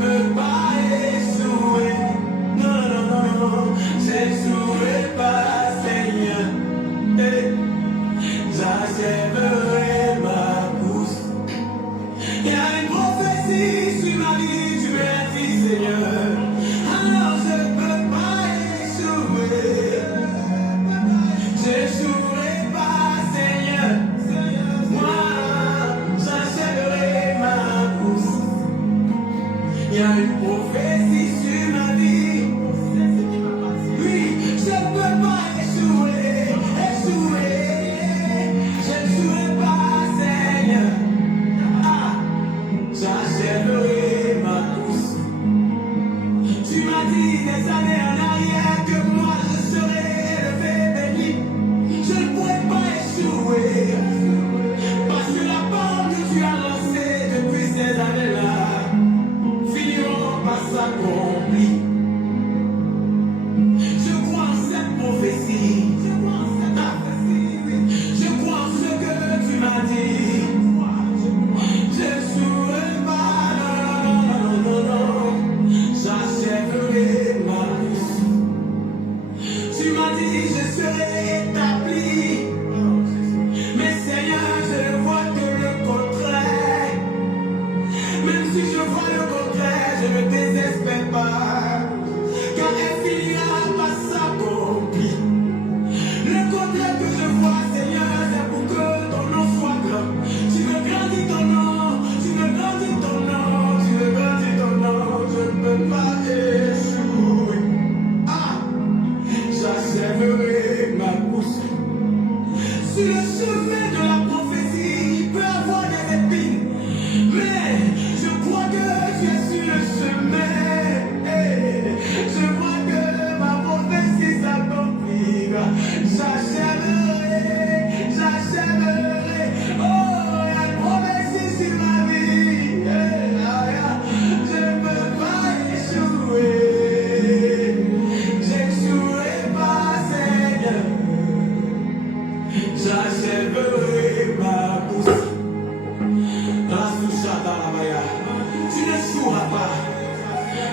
peux pas échouer. Non, non, non, non, j'échouerai pas, Seigneur. J'achèverai ma course. Il y a une prophétie sur ma vie, tu m'as dit, Seigneur. Alors je peux pas échouer. J'échouerai pas, Seigneur. Moi, j'achèverai ma course. Il y a une prophétie sur ma vie. Oui, je ne peux pas échouer. J'échouerai pas, Seigneur. Ah, j'achèverai ma course. Tu m'as dit des années en arrière que moi je serais élevé, béni. Je ne pourrais pas échouer. Parce que la porte que tu as lancée depuis ces années-là finiront par s'accomplir. Je crois en cette prophétie. Je crois en ce que tu m'as dit. Je n'échouerai pas, non, non, non, non. J'achèverai ma course. Tu m'as dit je serai établi. Mais Seigneur, je ne vois que le contraire. Même si je vois le contraire, je ne désespère pas. Car elle finira par s'accomplir. Le contraire que je vois, Seigneur, c'est pour que ton nom soit grand. Tu veux grandir ton nom, tu veux grandir ton nom, tu veux grandir ton nom. Je ne peux pas échouer. Ah, j'achèverai ma course. Sur le chemin de la prophétie, il peut y avoir des épines. Mais je crois que tu es sur le chemin. Je crois que ma prophétie s'accomplira. J'achèverai. Oh, il y a une prophétie sur ma vie. Je ne peux pas échouer. J'échouerai pas, Seigneur. J'achèverai ma course. Tu n'échoueras pas.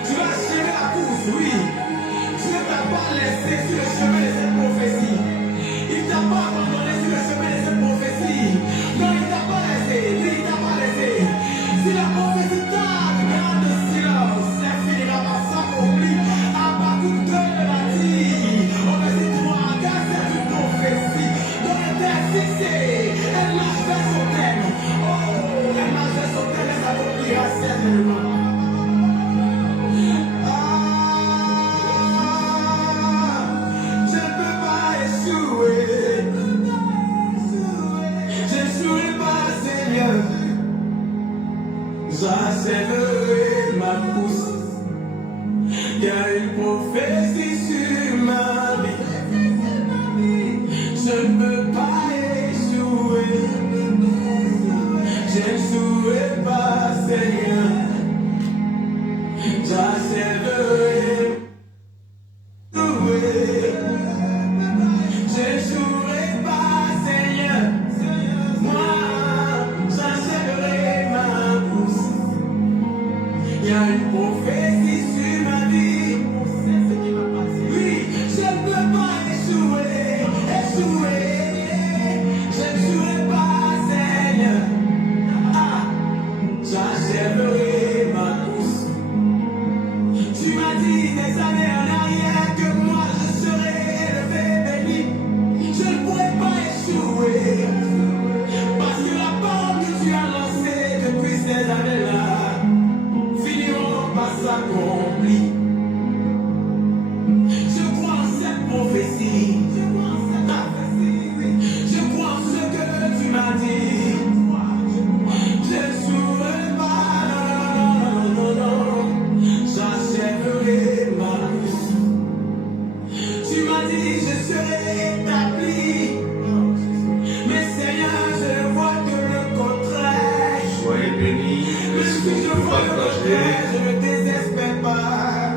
Tu vas achever la course, oui. Dieu ne t'a pas laissé sur le chemin de cette prophétie. Il ne t'a pas abandonné sur le chemin de cette prophétie. Non, il ne t'a pas laissé. Lui, il ne t'a pas laissé. Si la prophétie tarde, garde le silence, elle finira par s'accomplir. À partir de la vie, on me dit toi, car c'est une prophétie. Dans le terre fixé, elle marche vers son terme. Oh, elle marche vers son terme, elle s'accomplira certainement. Je ne peux pas échouer. J'échouerai pas, Seigneur. J'achèverai ma course. Il y a une prophétie sur ma vie. Je ne peux pas échouer. J'échouerai pas, Seigneur. J'achèverai. J'échouerai pas, Seigneur. Moi, j'achèverai ma course. Il y a une prophétie sur ma vie. Oui, je ne peux pas échouer. J'échouerai pas, Seigneur. Ah, j'achèverai ma course. Tu m'as dit des années en arrière que moi je serais élevé, béni. Je ne pourrais pas échouer. Parce que la parole que tu as lancée depuis ces années-là finiront par s'accomplir. Je crois en cette prophétie. Je crois en ce que tu m'as dit. Je ne souffre pas, non, non, non, non. J'achèverai ma course. Tu m'as dit je serai établi. Mais Seigneur, je ne vois que le contraire. Soyez bénis. Même si je vois le contraire, je ne désespère pas.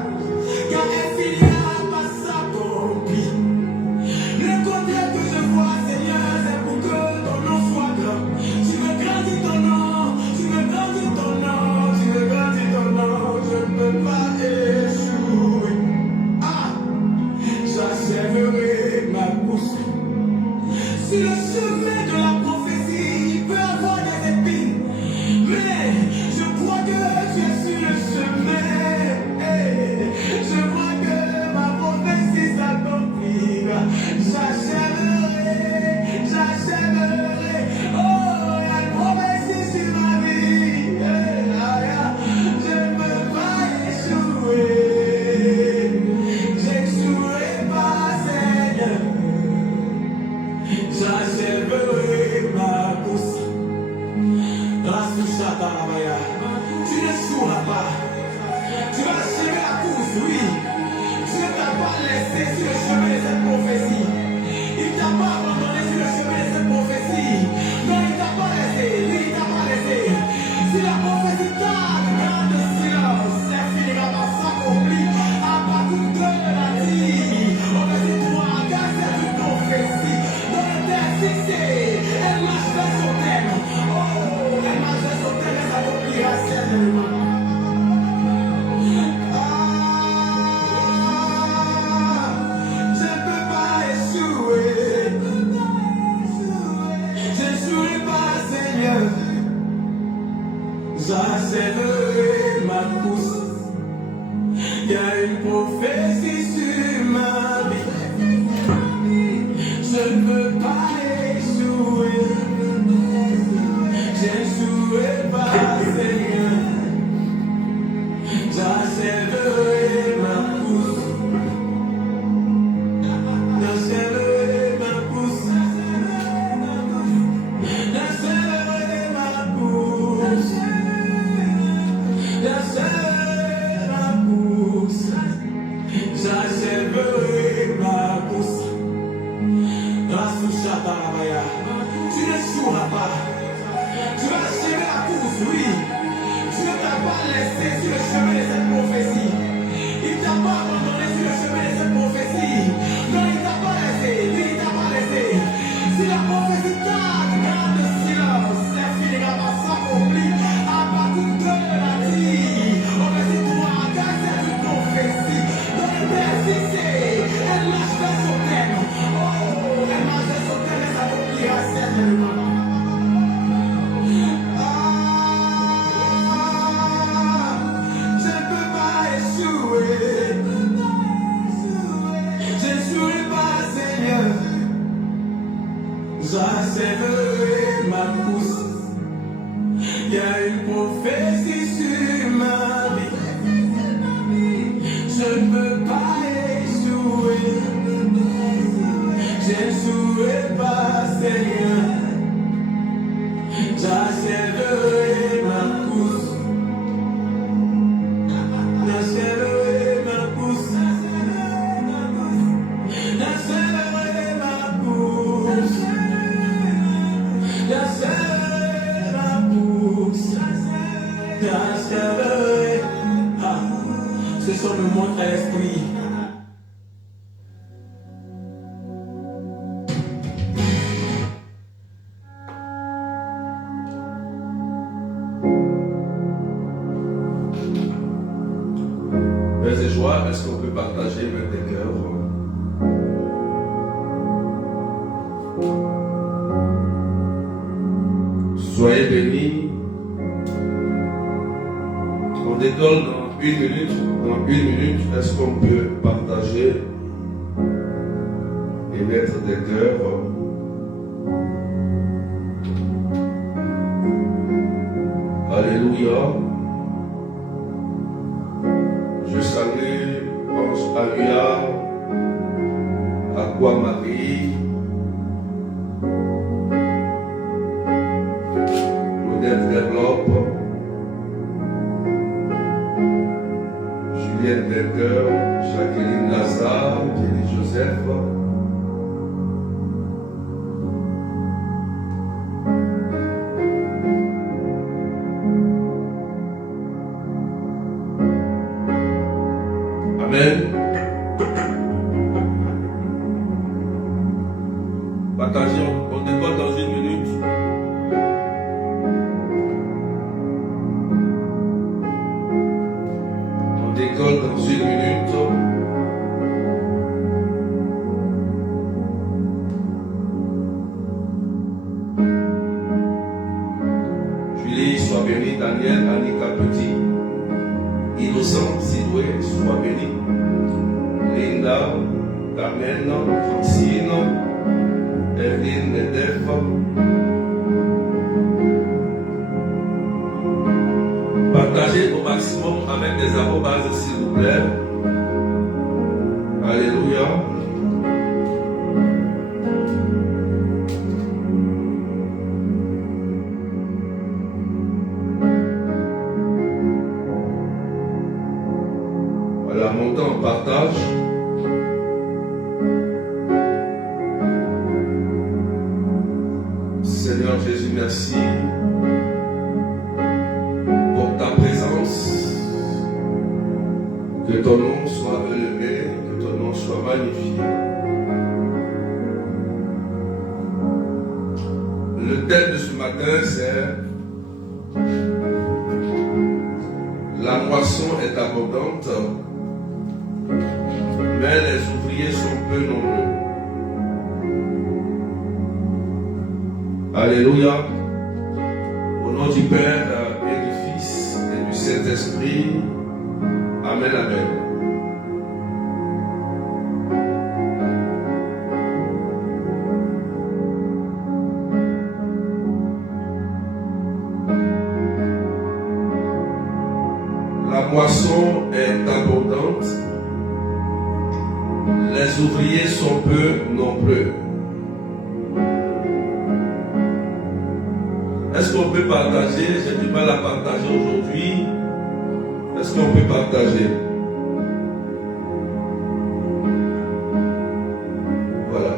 Car elle finira par s'accomplir. Le contraire que je vois, Seigneur, c'est pour que ton nom soit grand. Tu veux grandir ton nom. Tu veux grandir ton nom. Tu veux grandir ton nom. Je pas laissé sur le chemin de cette prophétie. Il ne t'a pas abandonné sur le chemin de cette prophétie. Non, il ne t'a pas laissé. Lui, il ne t'a pas laissé. Si la prophétie garde le silence, ça finira par s'accomplir. À partir de la vie, on va se trouver car c'est une prophétie. Dans le persisté, elle lâche dans son thème. Oh, elle marche dans son thème et s'accomplira certainement. Je ne peux pas échouer. Je ne jouerai pas, Seigneur. J'achèverai ma course. Il y a une prophétie sur ma vie. Je ne peux pas échouer. Je ne jouerai pas, Seigneur. J'achèverai ma course. J'achèverai ma course. J'achèverai ma course. J'achèverai ma course. J'achèverai. Ah, ce sont me montre à l'esprit. Frères et joie, est-ce qu'on peut partager avec des cœurs? Soyez bénis. On décolle dans une minute. Dans une minute, est-ce qu'on peut partager et mettre des cœurs? Alléluia. Je salue Ange Alia, Aqua Marie, Claudette Verlope, Juliette Berger, Jacqueline Lazare, Jenny Joseph, Amen. Partagez, on décolle dans une minute. On décolle dans une minute. Julie, sois bénie. Daniel, Annika Petit. Innocent, Sidoué, sois béni. Linda, Carmen, Francine, Evelyne, Nedef. Partagez au maximum avec des arrobases, s'il vous plaît. Alléluia. Voilà, montant en partage. Seigneur Jésus, merci pour ta présence. Que ton nom soit élevé, que ton nom soit magnifié. Le thème de ce matin, c'est la moisson est abondante, mais les ouvriers sont peu nombreux. Alléluia. Au nom du Père et du Fils et du Saint-Esprit. Amen, amen. La moisson est abondante. Les ouvriers sont peu nombreux. Est-ce qu'on peut partager? J'ai du mal à partager aujourd'hui. Est-ce qu'on peut partager? Voilà.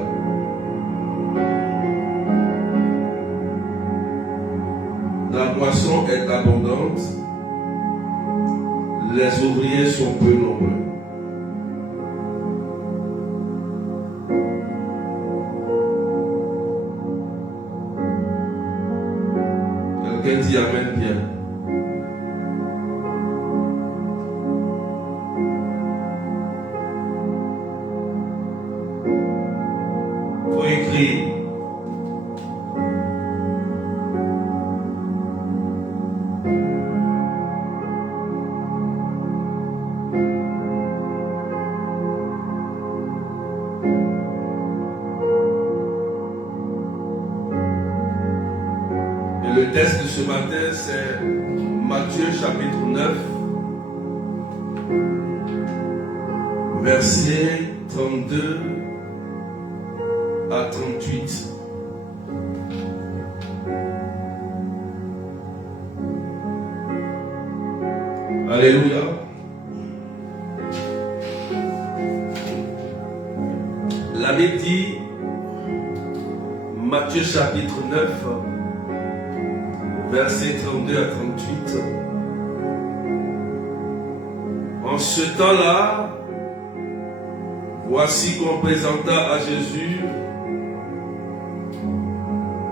La moisson est abondante. les ouvriers sont peu nombreux. Quelqu'un dit Amen bien. Faut écrire. Le texte de ce matin, c'est Matthieu chapitre 9, versets 32 à 38. Alléluia. La Bible dit, Matthieu chapitre 9, versets 32 à 38. En ce temps-là, voici qu'on présenta à Jésus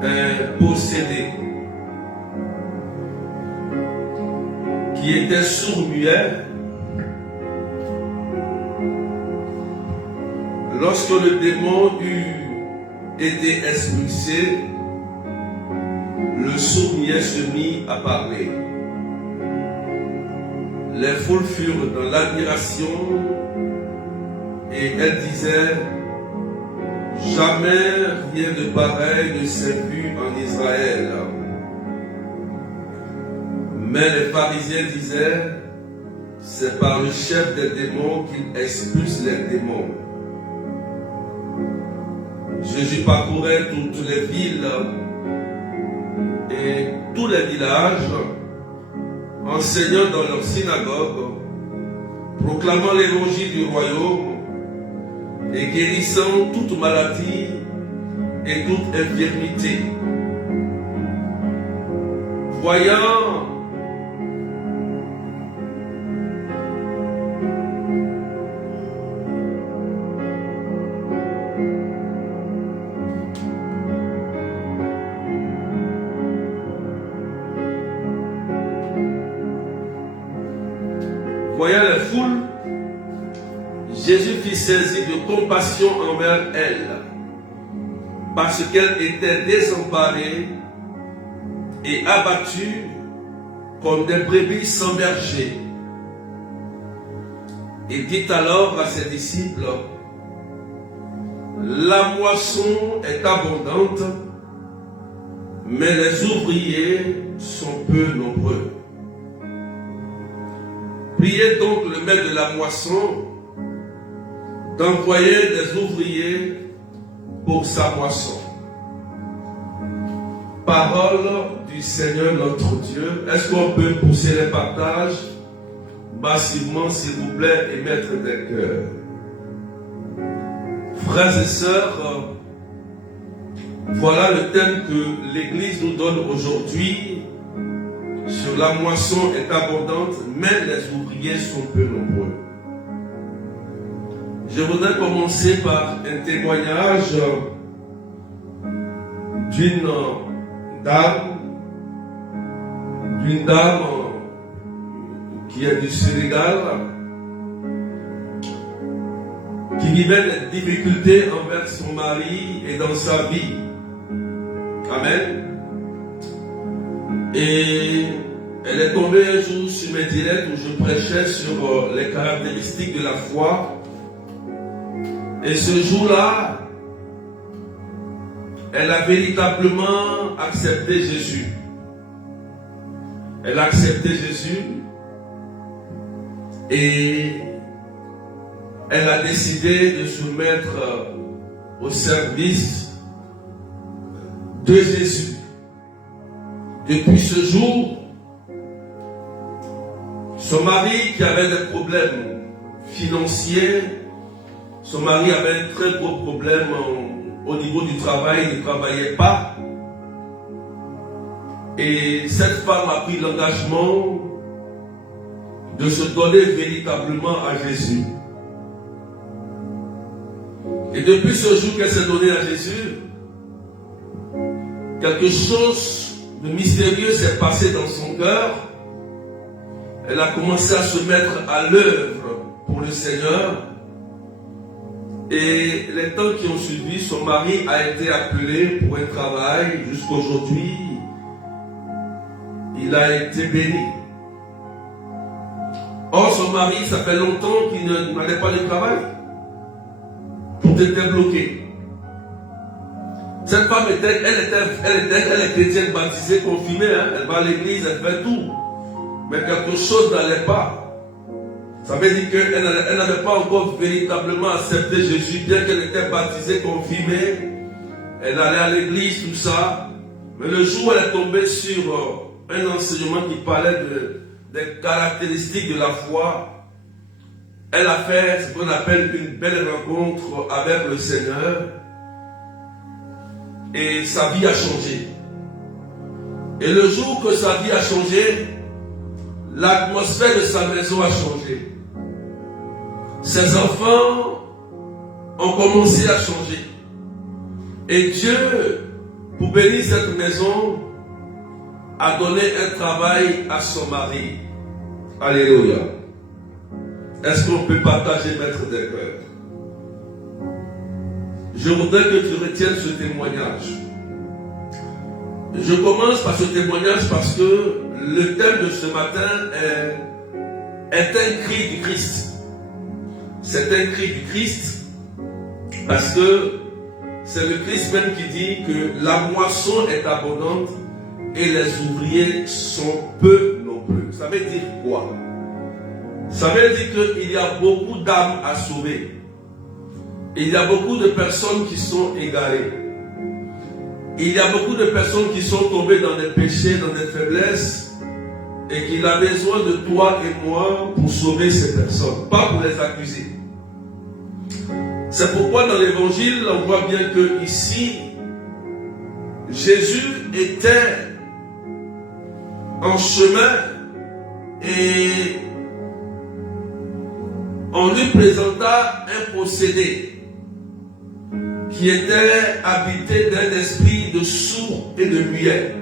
un possédé qui était sourd-muet. Lorsque le démon eut été expulsé, le sourd-muet se mit à parler. Les foules furent dans l'admiration et elles disaient, jamais rien de pareil ne s'est vu en Israël. Mais les pharisiens disaient, c'est par le chef des démons qu'il expulse les démons. Jésus parcourait toutes les villes et tous les villages, enseignant dans leurs synagogues, proclamant l'évangile du royaume et guérissant toute maladie et toute infirmité. Voyant les foules, Jésus fit saisir de compassion envers elles, parce qu'elles étaient désemparées et abattues comme des brebis sans berger. Il dit alors à ses disciples, la moisson est abondante, mais les ouvriers sont peu nombreux. Priez donc le maître de la moisson d'envoyer des ouvriers pour sa moisson. Parole du Seigneur notre Dieu. Est-ce qu'on peut pousser les partages massivement, s'il vous plaît, et mettre des cœurs? Frères et sœurs, voilà le thème que l'Église nous donne aujourd'hui. Sur la moisson est abondante, mais les ouvriers sont peu nombreux. Je voudrais commencer par un témoignage d'une dame qui est du Sénégal, qui vivait des difficultés envers son mari et dans sa vie. Amen. Et elle est tombée un jour sur mes directs où je prêchais sur les caractéristiques de la foi. Et ce jour-là, elle a véritablement accepté Jésus. Elle a accepté Jésus et elle a décidé de se mettre au service de Jésus. Depuis ce jour, son mari qui avait des problèmes financiers, son mari avait un très gros problème au niveau du travail, il ne travaillait pas. Et cette femme a pris l'engagement de se donner véritablement à Jésus. Et depuis ce jour qu'elle s'est donnée à Jésus, quelque chose de mystérieux s'est passé dans son cœur. Elle a commencé à se mettre à l'œuvre pour le Seigneur. Et les temps qui ont suivi, son mari a été appelé pour un travail. Jusqu'aujourd'hui, il a été béni. Or, son mari, ça fait longtemps qu'il n'allait pas de travail. Tout était bloqué. Cette femme elle est chrétienne baptisée, confirmée. Hein? Elle va à l'église, elle fait tout. Mais quelque chose n'allait pas. Ça veut dire qu'elle n'avait pas encore véritablement accepté Jésus, bien qu'elle était baptisée, confirmée. Elle allait à l'église, tout ça. Mais le jour où elle est tombée sur un enseignement qui parlait des caractéristiques de la foi, elle a fait ce qu'on appelle une belle rencontre avec le Seigneur. Et sa vie a changé. Et le jour que sa vie a changé, l'atmosphère de sa maison a changé. Ses enfants ont commencé à changer. Et Dieu, pour bénir cette maison, a donné un travail à son mari. Alléluia. Est-ce qu'on peut partager, maître des cœurs? Je voudrais que tu retiennes ce témoignage. Je commence par ce témoignage parce que le thème de ce matin est un cri du Christ. C'est un cri du Christ parce que c'est le Christ même qui dit que la moisson est abondante et les ouvriers sont peu nombreux. Ça veut dire quoi? Ça veut dire qu'il y a beaucoup d'âmes à sauver. Il y a beaucoup de personnes qui sont égarées. Il y a beaucoup de personnes qui sont tombées dans des péchés, dans des faiblesses, et qu'il a besoin de toi et moi pour sauver ces personnes, pas pour les accuser. C'est pourquoi dans l'évangile, on voit bien que ici, Jésus était en chemin et on lui présenta un possédé qui était habité d'un esprit de sourd et de muet.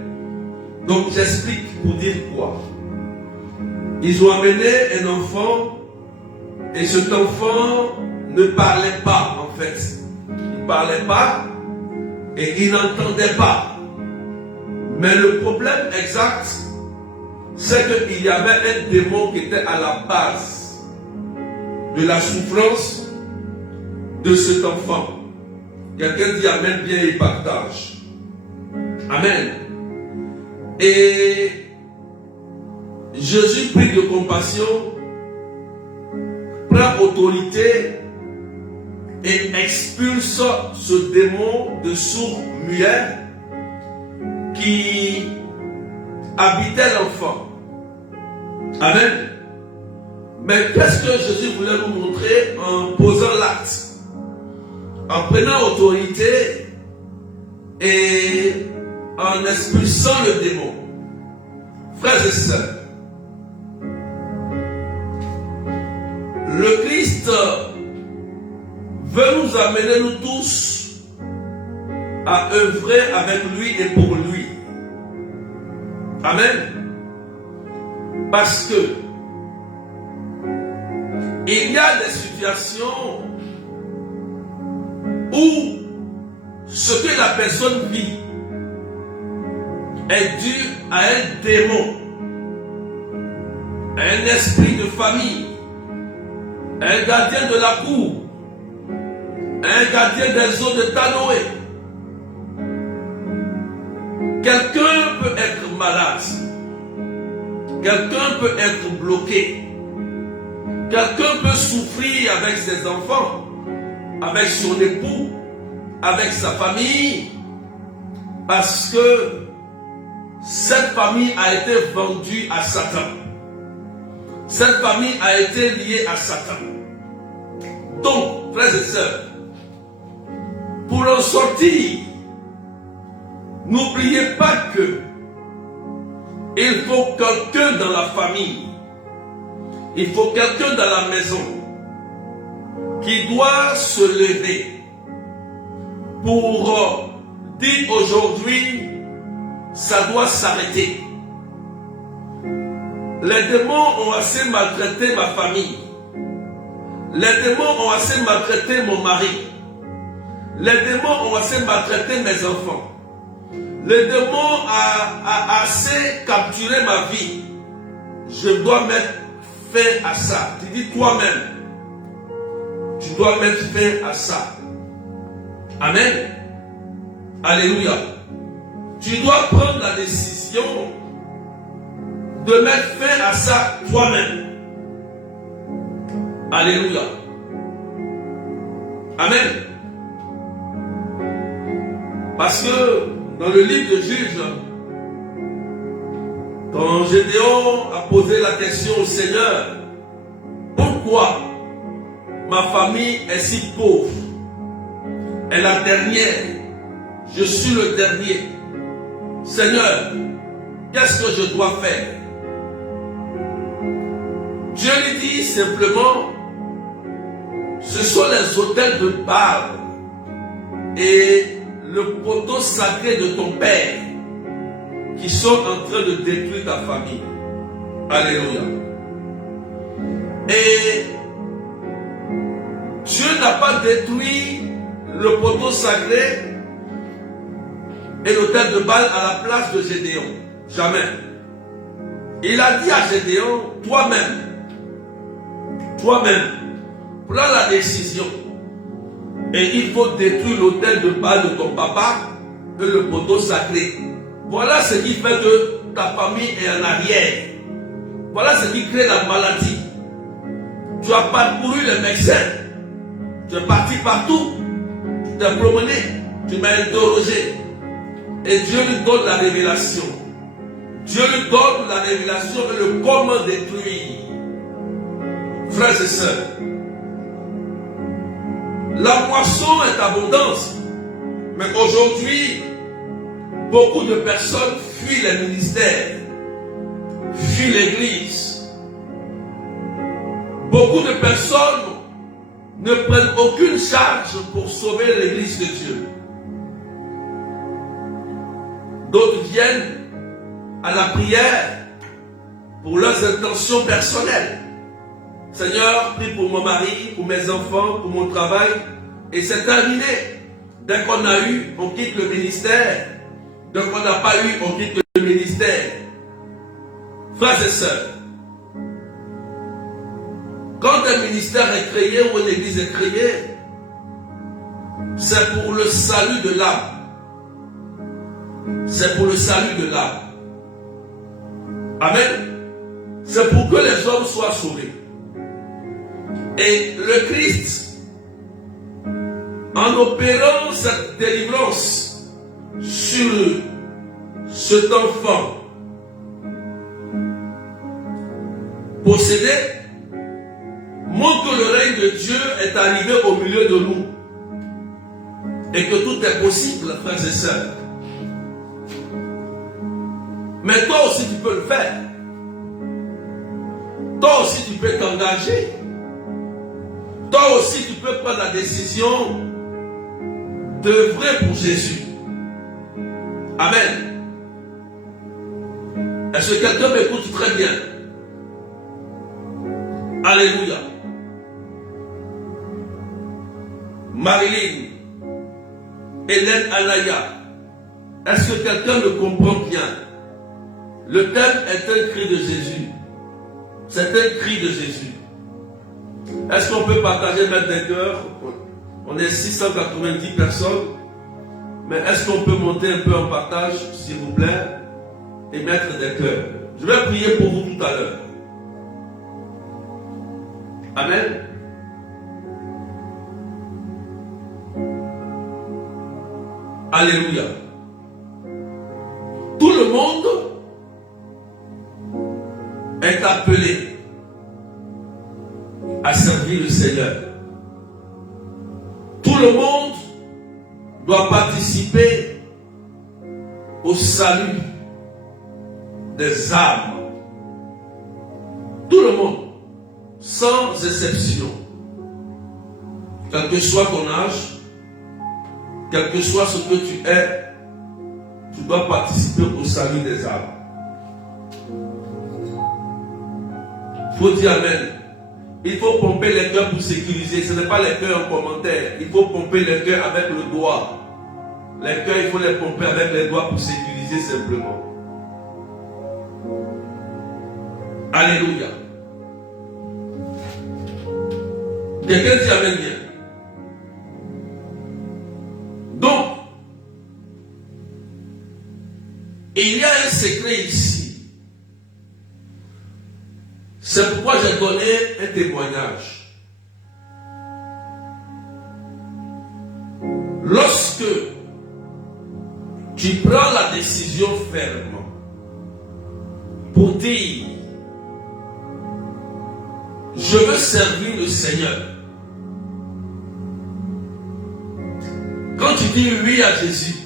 Donc j'explique pour dire quoi. Ils ont amené un enfant et cet enfant ne parlait pas en fait. Il ne parlait pas et il n'entendait pas. Mais le problème exact, c'est qu'il y avait un démon qui était à la base de la souffrance de cet enfant. Quelqu'un dit Amen bien et partage. Amen. Et Jésus pris de compassion, prend autorité et expulse ce démon de sourd muet qui habitait l'enfant. Amen. Mais qu'est-ce que Jésus voulait nous montrer en posant l'acte? En prenant autorité et en expulsant le démon. Frères et sœurs, le Christ veut nous amener, nous tous, à œuvrer avec lui et pour lui. Amen. Parce que il y a des situations où ce que la personne vit est dû à un démon, un esprit de famille, un gardien de la cour, un gardien des eaux de Tanoé. Quelqu'un peut être malade, quelqu'un peut être bloqué, quelqu'un peut souffrir avec ses enfants, avec son époux, avec sa famille, parce que cette famille a été vendue à Satan. Cette famille a été liée à Satan. Donc, frères et sœurs, pour en sortir, n'oubliez pas que il faut quelqu'un dans la famille Il faut quelqu'un dans la maison qui doit se lever pour dire aujourd'hui, ça doit s'arrêter. Les démons ont assez maltraité ma famille. Les démons ont assez maltraité mon mari. Les démons ont assez maltraité mes enfants. Les démons ont assez capturé ma vie. Je dois mettre fin à ça. Tu dis toi-même, tu dois mettre fin à ça. Amen. Alléluia. Tu dois prendre la décision de mettre fin à ça toi-même. Alléluia. Amen. Parce que dans le livre de Juges, quand Gédéon a posé la question au Seigneur, pourquoi ma famille est si pauvre? Et la dernière, je suis le dernier. Seigneur, qu'est-ce que je dois faire? Dieu lui dit simplement, ce sont les autels de Baal et le poteau sacré de ton père qui sont en train de détruire ta famille. Alléluia. Et Dieu n'a pas détruit le poteau sacré et l'autel de Baal à la place de Gédéon. Jamais. Il a dit à Gédéon, toi-même, prends la décision. Et il faut détruire l'autel de Baal de ton papa et le poteau sacré. Voilà ce qui fait que ta famille est en arrière. Voilà ce qui crée la maladie. Tu as parcouru les médecins. Tu es parti partout. Tu t'es promené. Tu m'as interrogé. Et Dieu lui donne la révélation. Dieu lui donne la révélation et le comment détruire. Frères et sœurs, la moisson est abondance. Mais aujourd'hui, beaucoup de personnes fuient les ministères, fuient l'église. Beaucoup de personnes ne prennent aucune charge pour sauver l'église de Dieu. D'autres viennent à la prière pour leurs intentions personnelles. Seigneur, prie pour mon mari, pour mes enfants, pour mon travail. Et c'est terminé. Dès qu'on a eu, on quitte le ministère. Dès qu'on n'a pas eu, on quitte le ministère. Frères et sœurs, quand un ministère est créé ou une église est créée, c'est pour le salut de l'âme. C'est pour le salut de l'âme. Amen. C'est pour que les hommes soient sauvés. Et le Christ, en opérant cette délivrance sur cet enfant possédé, montre que le règne de Dieu est arrivé au milieu de nous. Et que tout est possible, frères et sœurs. Mais toi aussi tu peux le faire. Toi aussi tu peux t'engager. Toi aussi tu peux prendre la décision d'œuvrer pour Jésus. Amen. Est-ce que quelqu'un m'écoute très bien? Alléluia. Marilyn, Hélène Anaya, est-ce que quelqu'un me comprend bien? Le thème est un cri de Jésus. C'est un cri de Jésus. Est-ce qu'on peut partager, mettre des cœurs? On est 690 personnes. Mais est-ce qu'on peut monter un peu en partage, s'il vous plaît, et mettre des cœurs? Je vais prier pour vous tout à l'heure. Amen. Alléluia. Tout le monde est appelé à servir le Seigneur. Tout le monde doit participer au salut des âmes. Tout le monde. sans exception, quel que soit ton âge, quel que soit ce que tu es, tu dois participer au salut des âmes. Il faut dire Amen. Il faut pomper les cœurs pour sécuriser. Ce n'est pas les cœurs en commentaire. Il faut pomper les cœurs avec le doigt. Les cœurs, il faut les pomper avec les doigts pour sécuriser simplement. Alléluia. Quelqu'un dit Amen bien. Donc, il y a un secret ici. C'est pourquoi j'ai donné un témoignage. Lorsque tu prends la décision fermement pour dire je veux servir le Seigneur. Quand tu dis oui à Jésus,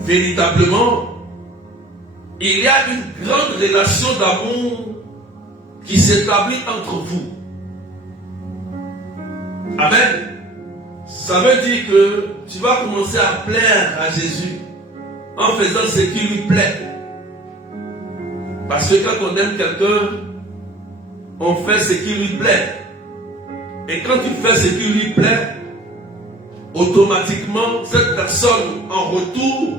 véritablement, il y a une grande relation d'amour qui s'établit entre vous. Amen. Ça veut dire que tu vas commencer à plaire à Jésus en faisant ce qui lui plaît. Parce que quand on aime quelqu'un, on fait ce qui lui plaît. Et quand tu fais ce qui lui plaît, automatiquement, cette personne en retour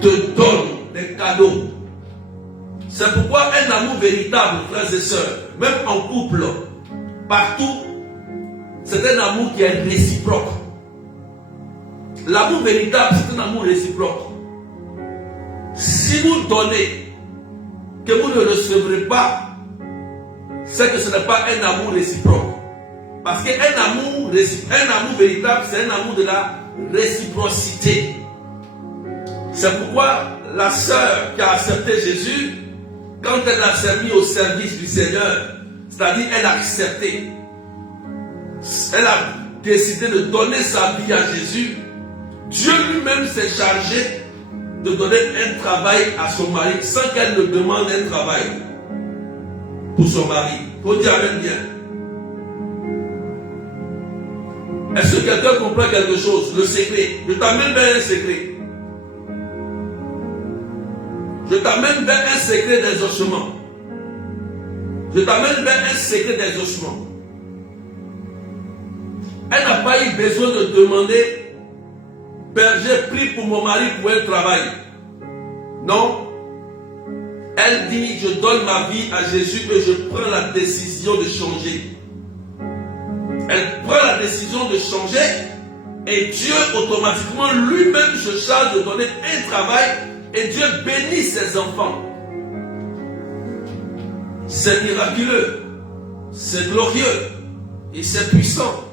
te donne des cadeaux. C'est pourquoi un amour véritable, frères et sœurs, même en couple, partout, c'est un amour qui est réciproque. L'amour véritable, c'est un amour réciproque. Si vous donnez, que vous ne recevrez pas, c'est que ce n'est pas un amour réciproque. Parce qu'un amour véritable, c'est un amour de la réciprocité. C'est pourquoi la sœur qui a accepté Jésus, quand elle a servi au service du Seigneur, c'est-à-dire elle a accepté, elle a décidé de donner sa vie à Jésus, Dieu lui-même s'est chargé de donner un travail à son mari sans qu'elle ne demande un travail pour son mari. Il faut dire Amen bien. Est-ce que quelqu'un comprend quelque chose? Le secret. Je t'amène vers un secret. Je t'amène vers un secret d'exaucement. Je t'amène vers un secret d'exaucement. Elle n'a pas eu besoin de demander, Père, j'ai pris pour mon mari pour un travail. Non. Elle dit, je donne ma vie à Jésus et je prends la décision de changer. Elle prend la décision de changer et Dieu automatiquement lui-même se charge de donner un travail et Dieu bénit ses enfants. C'est miraculeux, c'est glorieux et c'est puissant.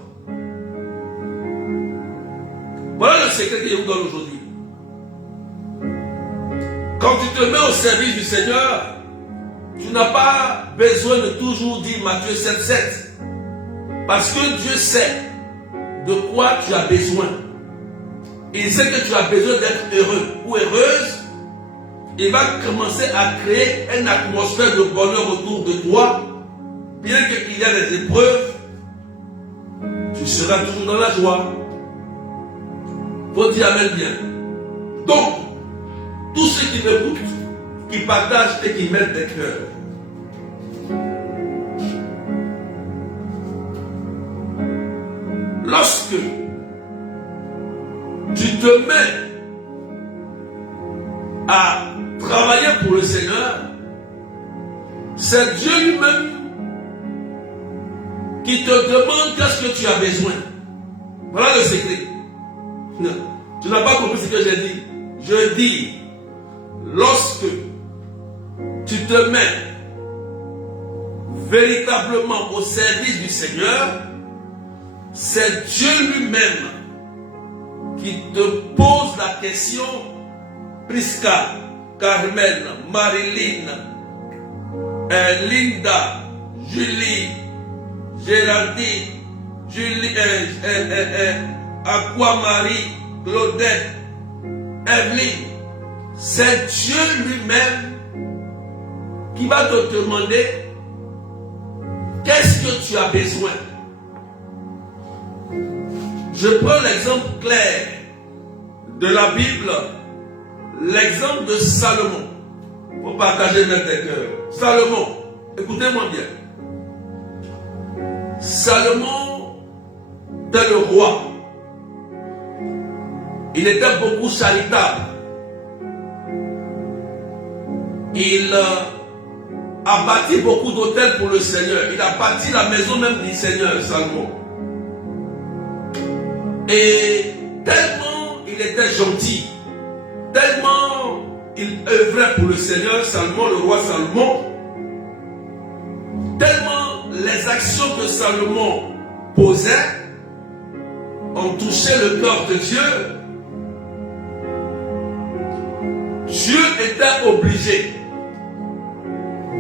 Voilà le secret que je vous donne aujourd'hui. Quand tu te mets au service du Seigneur, tu n'as pas besoin de toujours dire Matthieu 7,7. Parce que Dieu sait de quoi tu as besoin. Il sait que tu as besoin d'être heureux ou heureuse. Il va commencer à créer une atmosphère de bonheur autour de toi. Bien qu'il y ait des épreuves, tu seras toujours dans la joie. Faut dire Amen bien. Donc, tous ceux qui m'écoutent, qui partagent et qui mettent des cœurs, lorsque tu te mets à travailler pour le Seigneur, c'est Dieu lui-même qui te demande qu'est-ce que tu as besoin. Voilà le secret. Non, tu n'as pas compris ce que j'ai dit. Je dis, lorsque tu te mets véritablement au service du Seigneur, c'est Dieu lui-même qui te pose la question. Prisca, Carmen, Marilyn, Linda, Julie, Géraldine, Aquamarie, Claudette, Evelyne, c'est Dieu lui-même qui va te demander Qu'est-ce que tu as besoin? Je prends l'exemple clair de la Bible, l'exemple de Salomon, pour partager notre cœur. Salomon, écoutez-moi bien. Salomon était le roi. Il était beaucoup charitable. Il a bâti beaucoup d'hôtels pour le Seigneur. Il a bâti la maison même du Seigneur, Salomon. Et tellement il était gentil, tellement il œuvrait pour le Seigneur, Salomon, le roi Salomon, tellement les actions que Salomon posait ont touché le cœur de Dieu. Dieu était obligé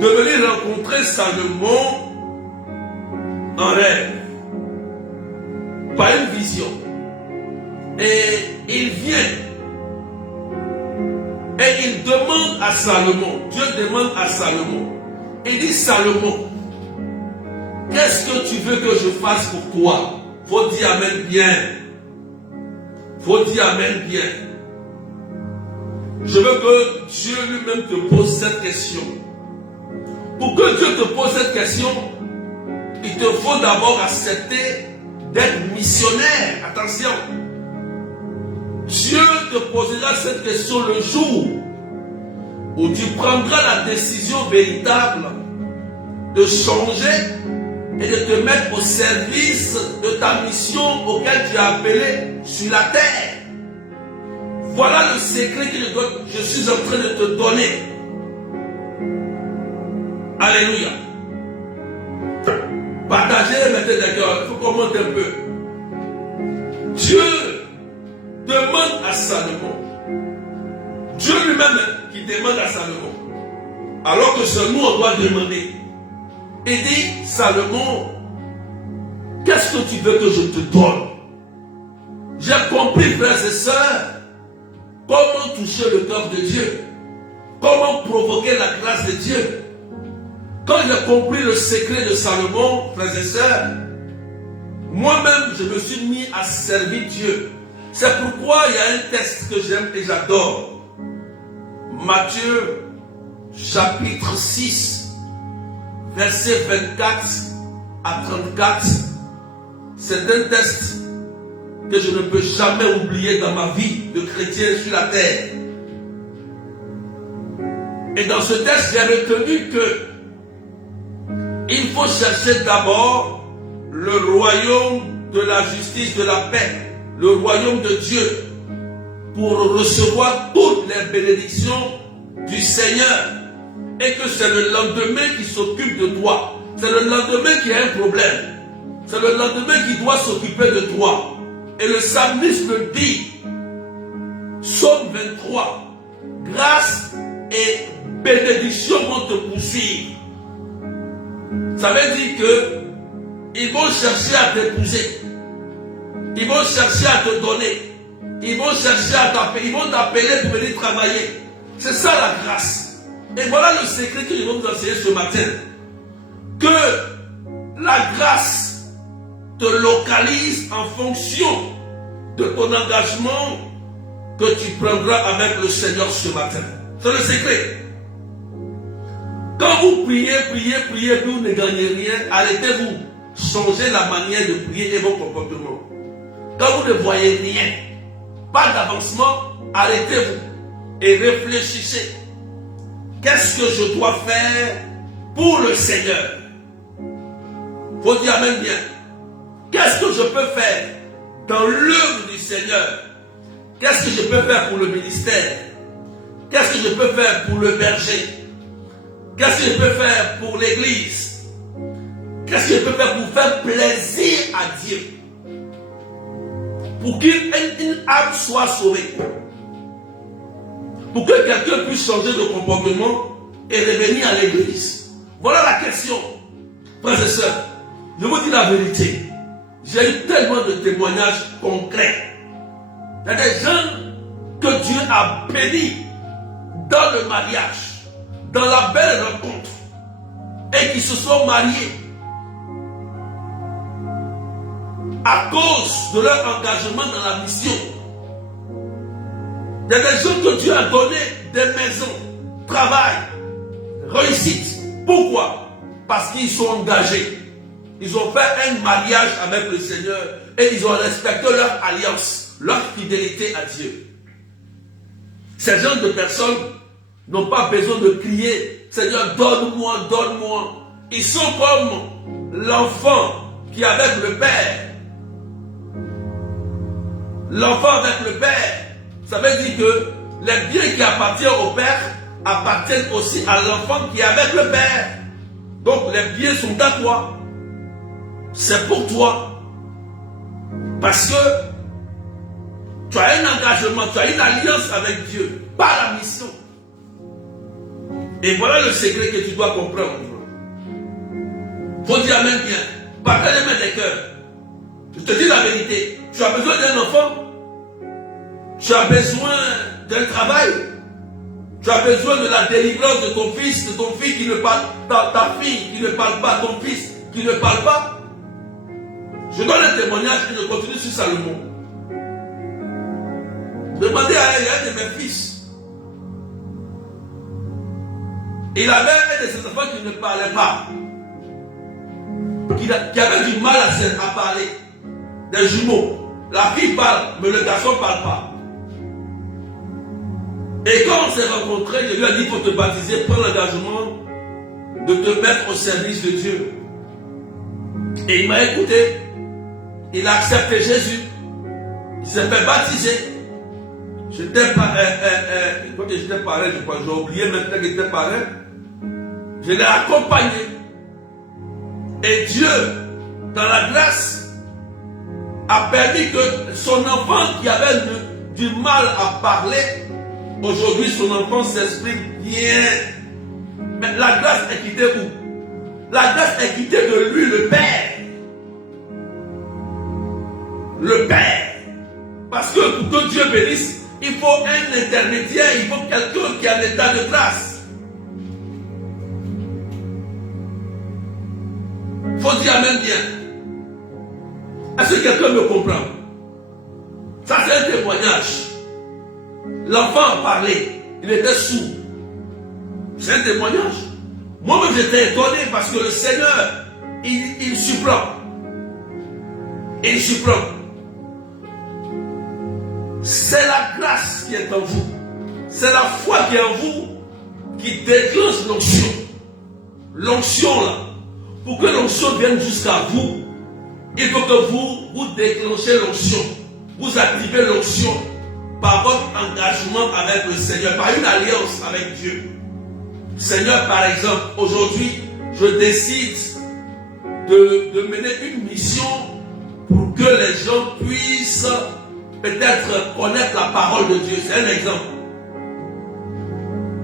de venir rencontrer Salomon en rêve, par une vision. Et il vient et il demande à Salomon, Dieu demande à Salomon, il dit: Salomon, qu'est-ce que tu veux que je fasse pour toi? Faut dire amen bien. Faut dire amen bien. Je veux que Dieu lui-même te pose cette question. Pour que Dieu te pose cette question, il te faut d'abord accepter d'être missionnaire. Attention. Dieu te posera cette question le jour où tu prendras la décision véritable de changer et de te mettre au service de ta mission auquel tu es appelé sur la terre. Voilà le secret que je suis en train de te donner. Alléluia. Partagez, mettez d'accord. Il faut qu'on monte un peu. Dieu demande à Salomon. Dieu lui-même qui demande à Salomon. Alors que c'est nous on doit demander. Il dit: Salomon, qu'est-ce que tu veux que je te donne? J'ai compris, frères et sœurs, comment toucher le cœur de Dieu. Comment provoquer la grâce de Dieu. Quand j'ai compris le secret de Salomon, frères et sœurs, moi-même je me suis mis à servir Dieu. C'est pourquoi il y a un texte que j'aime et j'adore. Matthieu chapitre 6, versets 24 à 34. C'est un texte que je ne peux jamais oublier dans ma vie de chrétien sur la terre. Et dans ce texte, j'ai retenu que il faut chercher d'abord le royaume de la justice, de la paix, le royaume de Dieu, pour recevoir toutes les bénédictions du Seigneur. Et que c'est le lendemain qui s'occupe de toi. C'est le lendemain qui a un problème. C'est le lendemain qui doit s'occuper de toi. Et le psalmiste le dit, Psaume 23, grâce et bénédiction vont te poursuivre. Ça veut dire que ils vont chercher à t'épouser. Ils vont chercher à te donner. Ils vont chercher à t'appeler. Ils vont t'appeler pour venir travailler. C'est ça la grâce. Et voilà le secret que je vais vous enseigner ce matin. Que la grâce te localise en fonction de ton engagement que tu prendras avec le Seigneur ce matin. C'est le secret. Quand vous priez, puis vous ne gagnez rien, arrêtez-vous. Changez la manière de prier et vos comportements. Quand vous ne voyez rien, pas d'avancement, arrêtez-vous et réfléchissez. Qu'est-ce que je dois faire pour le Seigneur? Faut dire amen bien. Qu'est-ce que je peux faire dans l'œuvre du Seigneur? Qu'est-ce que je peux faire pour le ministère? Qu'est-ce que je peux faire pour le berger? Qu'est-ce que je peux faire pour l'église? Qu'est-ce que je peux faire pour faire plaisir à Dieu? Pour qu'une âme soit sauvée. Pour que quelqu'un puisse changer de comportement et revenir à l'église. Voilà la question. Frères et sœurs, je vous dis la vérité. J'ai eu tellement de témoignages concrets. Il y a des gens que Dieu a bénis dans le mariage, dans la belle rencontre, et qui se sont mariés. à cause de leur engagement dans la mission. Il y a des gens que Dieu a donné des maisons, travail, réussite. Pourquoi? Parce qu'ils sont engagés. Ils ont fait un mariage avec le Seigneur et ils ont respecté leur alliance, leur fidélité à Dieu. Ces gens de personnes n'ont pas besoin de crier, Seigneur, donne-moi, donne-moi. Ils sont comme l'enfant qui est avec le Père. L'enfant avec le Père, ça veut dire que les biens qui appartiennent au Père appartiennent aussi à l'enfant qui est avec le Père. Donc les biens sont à toi. C'est pour toi. Parce que tu as un engagement, tu as une alliance avec Dieu, par la mission. Et voilà le secret que tu dois comprendre. Faut dire même bien. Partagez même des cœurs. Je te dis la vérité. Tu as besoin d'un enfant. Tu as besoin d'un travail. Tu as besoin de la délivrance de ton fils, de ton fils qui ne parle pas, ta fille qui ne parle pas, ton fils qui ne parle pas. Je donne un témoignage et je continue sur Salomon. Demandez à un de mes fils. Il avait un de ses enfants qui ne parlait pas. Qui avait du mal à parler. Des jumeaux. La fille parle, mais le garçon ne parle pas. Et quand on s'est rencontrés, je lui ai dit, il faut te baptiser, prends l'engagement de te mettre au service de Dieu. Et il m'a écouté. Il a accepté Jésus. Il s'est fait baptiser. J'étais quand j'étais parrain, je crois, j'ai oublié maintenant qu'il était parrain. Je l'ai accompagné. Et Dieu, dans la grâce, a permis que son enfant qui avait du mal à parler, aujourd'hui son enfant s'exprime bien. Mais la grâce est quittée où? La grâce est quittée de lui, le Père. Le Père. Parce que pour que Dieu bénisse, il faut un intermédiaire, il faut quelqu'un qui a l'état de grâce. Il faut dire même bien. Est-ce que quelqu'un me comprend? Ça c'est un témoignage. L'enfant parlait, il était sourd. C'est un témoignage. Moi-même j'étais étonné parce que le Seigneur, il surprend. Il surprend. C'est la grâce qui est en vous. C'est la foi qui est en vous qui déclenche l'onction. L'onction là. Pour que l'onction vienne jusqu'à vous, il faut que vous déclenchez l'onction. Vous activez l'onction par votre engagement avec le Seigneur, par une alliance avec Dieu. Seigneur, par exemple, aujourd'hui, je décide de mener une mission pour que les gens puissent peut-être connaître la parole de Dieu. C'est un exemple.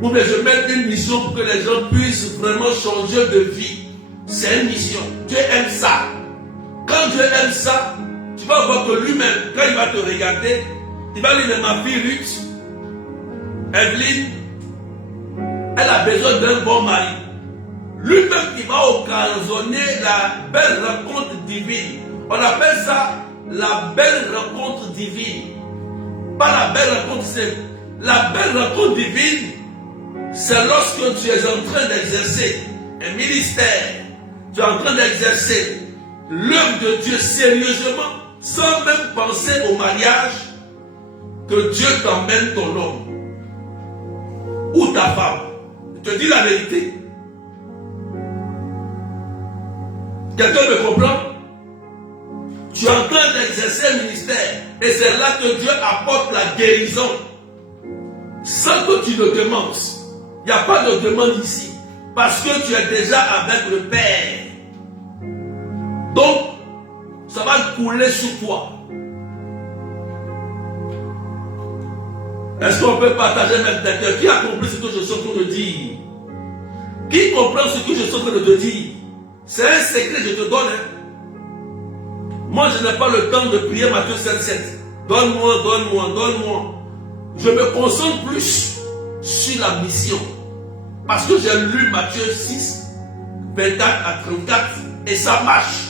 Ou bien je mets une mission pour que les gens puissent vraiment changer de vie. C'est une mission. Dieu aime ça. Quand Dieu aime ça, tu vas voir que lui-même, quand il va te regarder, il va dire, ma fille Ruth, Evelyne, elle a besoin d'un bon mari. Lui-même, il va occasionner la belle rencontre divine. On appelle ça la belle rencontre divine. Pas la belle rencontre simple. La belle rencontre divine, c'est lorsque tu es en train d'exercer un ministère. Tu es en train d'exercer l'œuvre de Dieu sérieusement, sans même penser au mariage, que Dieu t'emmène ton homme ou ta femme. Je te dis la vérité. Quelqu'un me comprend? Tu es en train d'exercer un ministère et c'est là que Dieu apporte la guérison sans que tu le demandes. Il n'y a pas de demande ici parce que tu es déjà avec le Père. Donc, ça va couler sur toi. Est-ce qu'on peut partager même quelqu'un qui a compris ce que je suis en train de dire? Qui comprend ce que je suis en train de te dire? C'est un secret, je te donne. Moi, je n'ai pas le temps de prier Matthieu 7,7. Donne-moi, donne-moi, donne-moi. Je me concentre plus sur la mission. Parce que j'ai lu Matthieu 6, 24 à 34, et ça marche.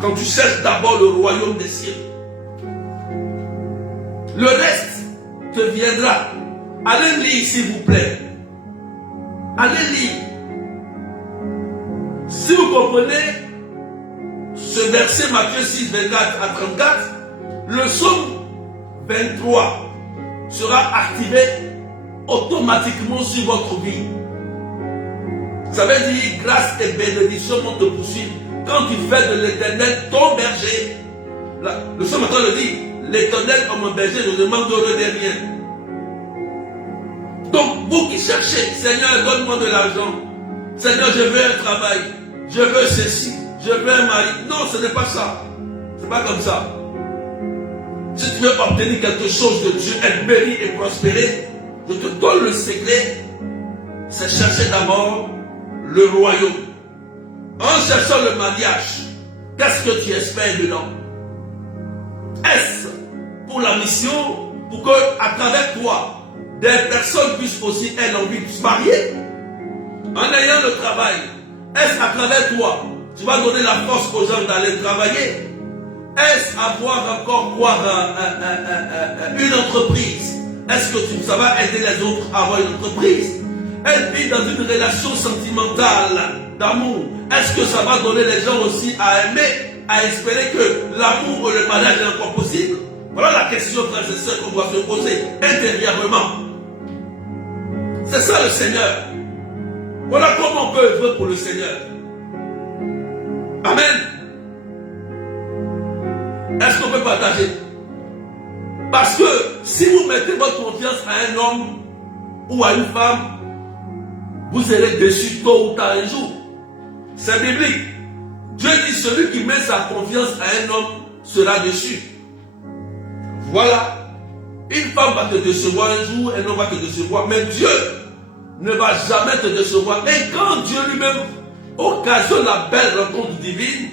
quand tu cherches d'abord le royaume des cieux, le reste te viendra. Allez lire s'il vous plaît. Allez lire. Si vous comprenez ce verset Matthieu 6, 24 à 34, le psaume 23 sera activé automatiquement sur votre vie. Ça veut dire grâce et bénédiction vont te poursuivre quand tu fais de l'Éternel ton berger. Là, le psaume le dit, l'Éternel comme un berger ne demande de rien. Donc vous qui cherchez, Seigneur donne-moi de l'argent, Seigneur je veux un travail, je veux ceci, je veux un mari. Non, ce n'est pas ça. C'est pas comme ça. Si tu veux obtenir quelque chose de Dieu, être béni et prospérer, je te donne le secret. C'est chercher d'abord le royaume. En cherchant le mariage, qu'est-ce que tu espères dedans? Est-ce pour la mission, pour que à travers toi, des personnes puissent aussi avoir envie de se marier? En ayant le travail, est-ce à travers toi, tu vas donner la force aux gens d'aller travailler? Est-ce avoir encore une entreprise? Est-ce que ça va aider les autres à avoir une entreprise? Elle vit dans une relation sentimentale d'amour. Est-ce que ça va donner les gens aussi à aimer, à espérer que l'amour ou le mariage est encore possible? Voilà la question, frères et sœurs, qu'on doit se poser intérieurement. C'est ça le Seigneur. Voilà comment on peut œuvrer pour le Seigneur. Amen. Est-ce qu'on peut partager? Parce que si vous mettez votre confiance à un homme ou à une femme, vous serez déçus tôt ou tard un jour. C'est biblique. Dieu dit celui qui met sa confiance à un homme sera déçu. Voilà. Une femme va te décevoir un jour, un homme va te décevoir, mais Dieu ne va jamais te décevoir. Et quand Dieu lui-même occasionne la belle rencontre divine,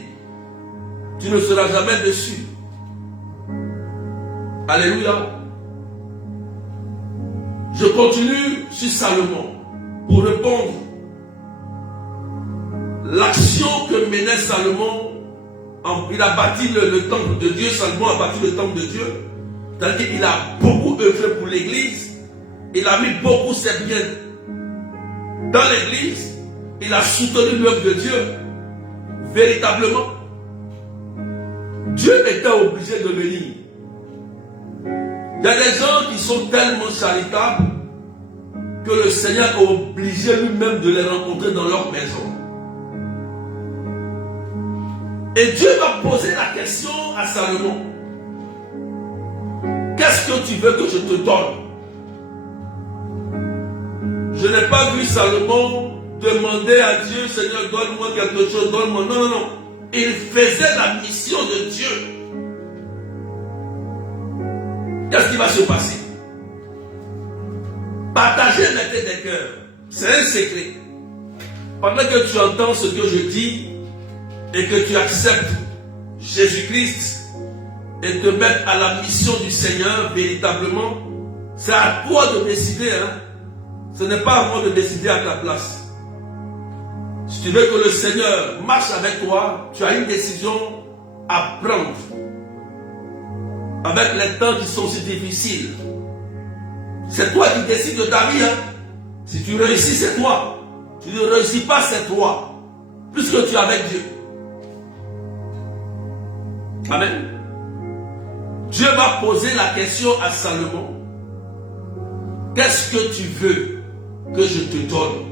tu ne seras jamais déçu. Alléluia. Je continue sur Salomon pour répondre. L'action que menait Salomon, il a bâti le temple de Dieu. Salomon a bâti le temple de Dieu. C'est-à-dire qu'il a beaucoup œuvré pour l'église. Il a mis beaucoup ses biens dans l'église. Il a soutenu l'œuvre de Dieu. Véritablement. Dieu était obligé de venir. Il y a des gens qui sont tellement charitables que le Seigneur est obligé lui-même de les rencontrer dans leur maison. Et Dieu va poser la question à Salomon. Qu'est-ce que tu veux que je te donne? Je n'ai pas vu Salomon demander à Dieu, Seigneur, donne-moi quelque chose, donne-moi. Non, non, non. Il faisait la mission de Dieu. Qu'est-ce qui va se passer? Partager l'intérêt des cœurs. C'est un secret. Pendant que tu entends ce que je dis et que tu acceptes Jésus-Christ et te mettre à la mission du Seigneur véritablement, c'est à toi de décider. Ce n'est pas à moi de décider à ta place. Si tu veux que le Seigneur marche avec toi, tu as une décision à prendre. Avec les temps qui sont si difficiles. C'est toi qui décides de ta vie. Si tu réussis, c'est toi. Si tu ne réussis pas, c'est toi. Puisque tu es avec Dieu. Amen. Dieu va poser la question à Salomon. Qu'est-ce que tu veux que je te donne?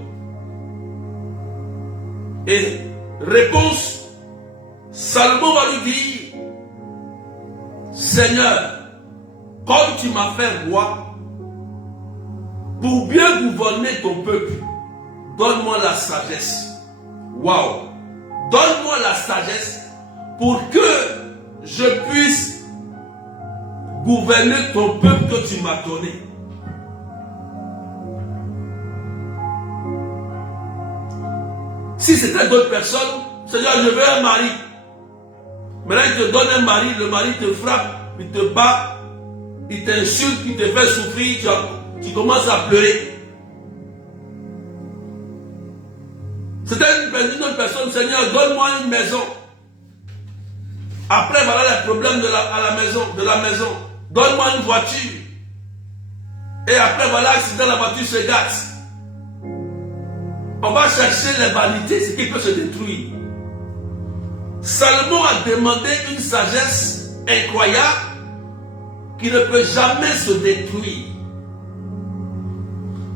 Et réponse, Salomon va lui dire, Seigneur, comme tu m'as fait roi, pour bien gouverner ton peuple, donne-moi la sagesse. Waouh! Donne-moi la sagesse pour que je puisse gouverner ton peuple que tu m'as donné. Si c'était d'autres personnes, Seigneur, je veux un mari. Maintenant, il te donne un mari, le mari te frappe, il te bat, il t'insulte, il te fait souffrir, tu commences à pleurer. C'était une autre personne, Seigneur, donne-moi une maison. Après, voilà les problèmes de la maison. Donne-moi une voiture. Et après, voilà, accident, la voiture se gâte. On va chercher les vanités, ce qui peut se détruire. Salomon a demandé une sagesse incroyable qui ne peut jamais se détruire.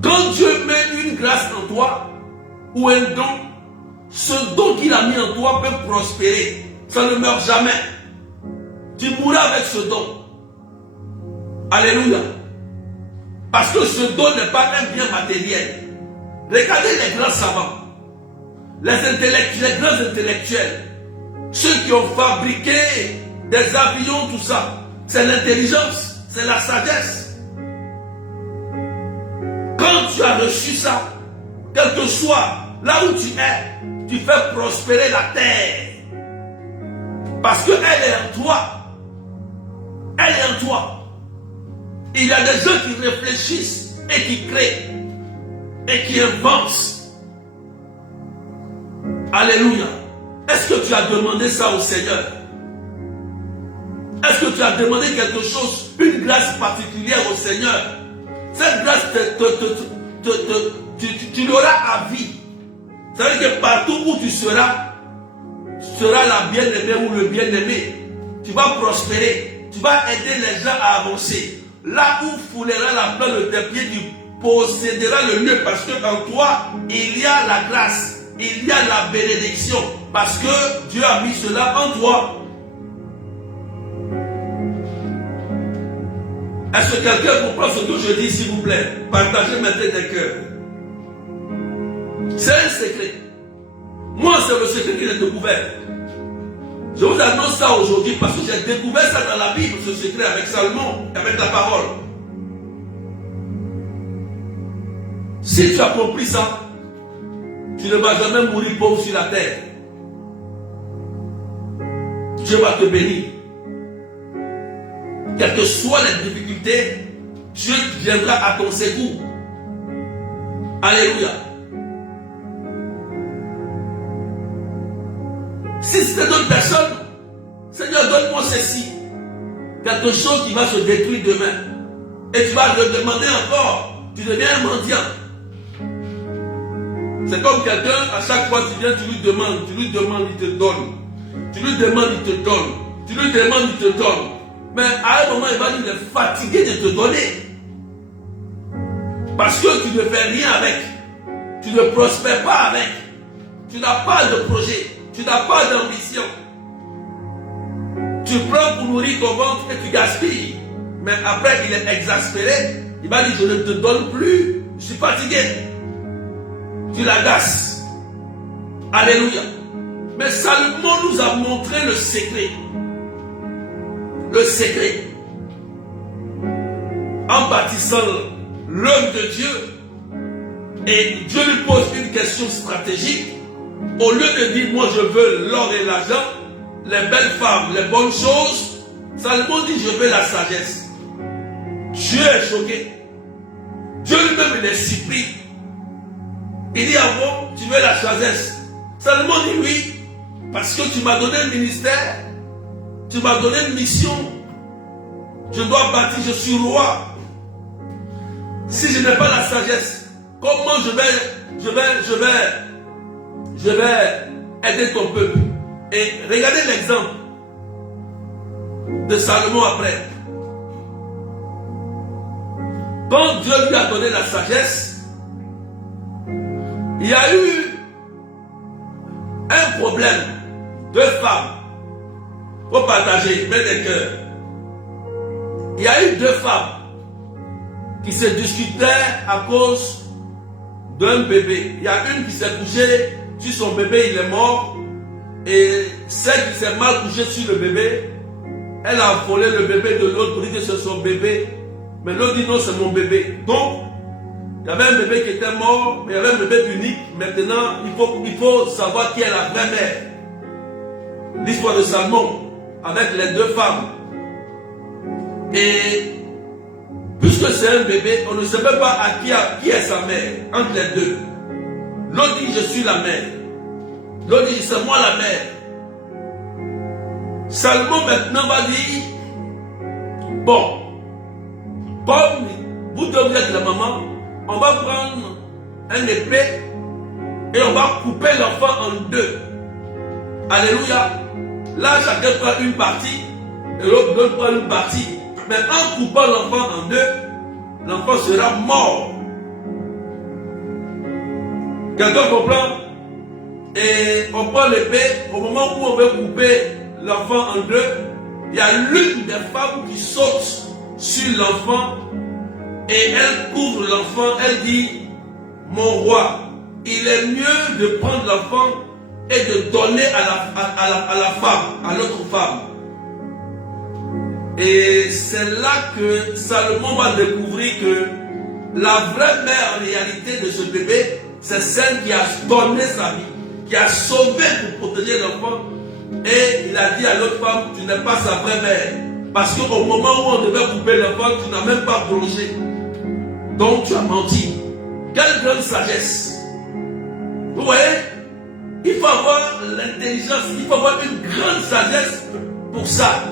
Quand Dieu met une grâce en toi ou un don, ce don qu'il a mis en toi peut prospérer. Ça ne meurt jamais. Tu mourras avec ce don. Alléluia. Parce que ce don n'est pas un bien matériel. Regardez les grands savants, les grands intellectuels, ceux qui ont fabriqué des avions, tout ça. C'est l'intelligence, c'est la sagesse. Quand tu as reçu ça, quel que soit là où tu es, tu fais prospérer la terre. Parce qu'elle est en toi. Elle est en toi. Il y a des gens qui réfléchissent et qui créent et qui inventent. Alléluia. Est-ce que tu as demandé ça au Seigneur? Est-ce que tu as demandé quelque chose, une grâce particulière au Seigneur? Cette grâce, tu l'auras à vie. Ça veut dire que partout où tu seras la bien-aimée ou le bien-aimé. Tu vas prospérer. Tu vas aider les gens à avancer. Là où foulera la plante de tes pieds, tu posséderas le lieu. Parce qu'en toi, il y a la grâce. Il y a la bénédiction. Parce que Dieu a mis cela en toi. Est-ce que quelqu'un comprend ce que je dis, s'il vous plaît? Partagez maintenant des cœurs. C'est un secret. Moi, c'est le secret qu'il a découvert. Je vous annonce ça aujourd'hui parce que j'ai découvert ça dans la Bible, ce secret avec Salomon, avec la parole. Si tu as compris ça, tu ne vas jamais mourir pauvre sur la terre. Dieu va te bénir. Quelles que soient les difficultés, Dieu viendra à ton secours. Alléluia. Si c'est d'autres personnes, Seigneur, donne-moi ceci. Quelque chose qui va se détruire demain. Et tu vas le demander encore. Tu deviens un mendiant. C'est comme quelqu'un, à chaque fois tu viens, tu lui demandes, il te donne. Tu lui demandes, il te donne. Tu lui demandes, il te donne. Mais à un moment, il va dire, il est fatigué de te donner. Parce que tu ne fais rien avec. Tu ne prospères pas avec. Tu n'as pas de projet. Tu n'as pas d'ambition. Tu prends pour nourrir ton ventre et tu gaspilles. Mais après, il est exaspéré. Il va dire, je ne te donne plus. Je suis fatigué. Tu l'agaces. Alléluia. Mais Salomon nous a montré le secret. Le secret. En bâtissant l'œuvre de Dieu. Et Dieu lui pose une question stratégique. Au lieu de dire, moi je veux l'or et l'argent, les belles femmes, les bonnes choses, Salomon dit, je veux la sagesse. Dieu est choqué. Dieu lui-même, il est surpris. Il dit, ah bon, tu veux la sagesse? Salomon dit, oui, parce que tu m'as donné un ministère, tu m'as donné une mission, je dois bâtir, je suis roi. Si je n'ai pas la sagesse, comment je vais aider ton peuple? Et regardez l'exemple de Salomon après. Quand Dieu lui a donné la sagesse, il y a eu un problème. Deux femmes. Faut partager, mettre des cœurs. Il y a eu deux femmes qui se discutaient à cause d'un bébé. Il y a une qui s'est couchée sur son bébé, il est mort. Et celle qui s'est mal couchée sur le bébé, elle a volé le bébé de l'autre pour dire que c'est son bébé. Mais l'autre dit non, c'est mon bébé. Donc, il y avait un bébé qui était mort, mais il y avait un bébé unique. Maintenant, il faut savoir qui est la vraie mère. L'histoire de Salomon avec les deux femmes. Et puisque c'est un bébé, on ne sait même pas à qui est sa mère entre les deux. L'autre dit je suis la mère. L'autre dit c'est moi la mère. Salomon maintenant va dire, bon, comme vous devez être la maman, on va prendre un épée et on va couper l'enfant en deux. Alléluia. Là, chacun prend une partie et l'autre prend une partie. Mais en coupant l'enfant en deux, l'enfant sera mort. Quelqu'un comprend? Et on prend l'épée, au moment où on veut couper l'enfant en deux, il y a l'une des femmes qui saute sur l'enfant et elle couvre l'enfant, elle dit, mon roi, il est mieux de prendre l'enfant et de donner à la femme, à l'autre femme. Et c'est là que Salomon va découvrir que la vraie mère en réalité de ce bébé, c'est celle qui a donné sa vie, qui a sauvé pour protéger l'enfant. Et il a dit à l'autre femme, tu n'es pas sa vraie mère. Parce qu'au moment où on devait couper l'enfant, tu n'as même pas plongé. Donc tu as menti. Quelle grande sagesse. Vous voyez? Il faut avoir l'intelligence, il faut avoir une grande sagesse pour ça.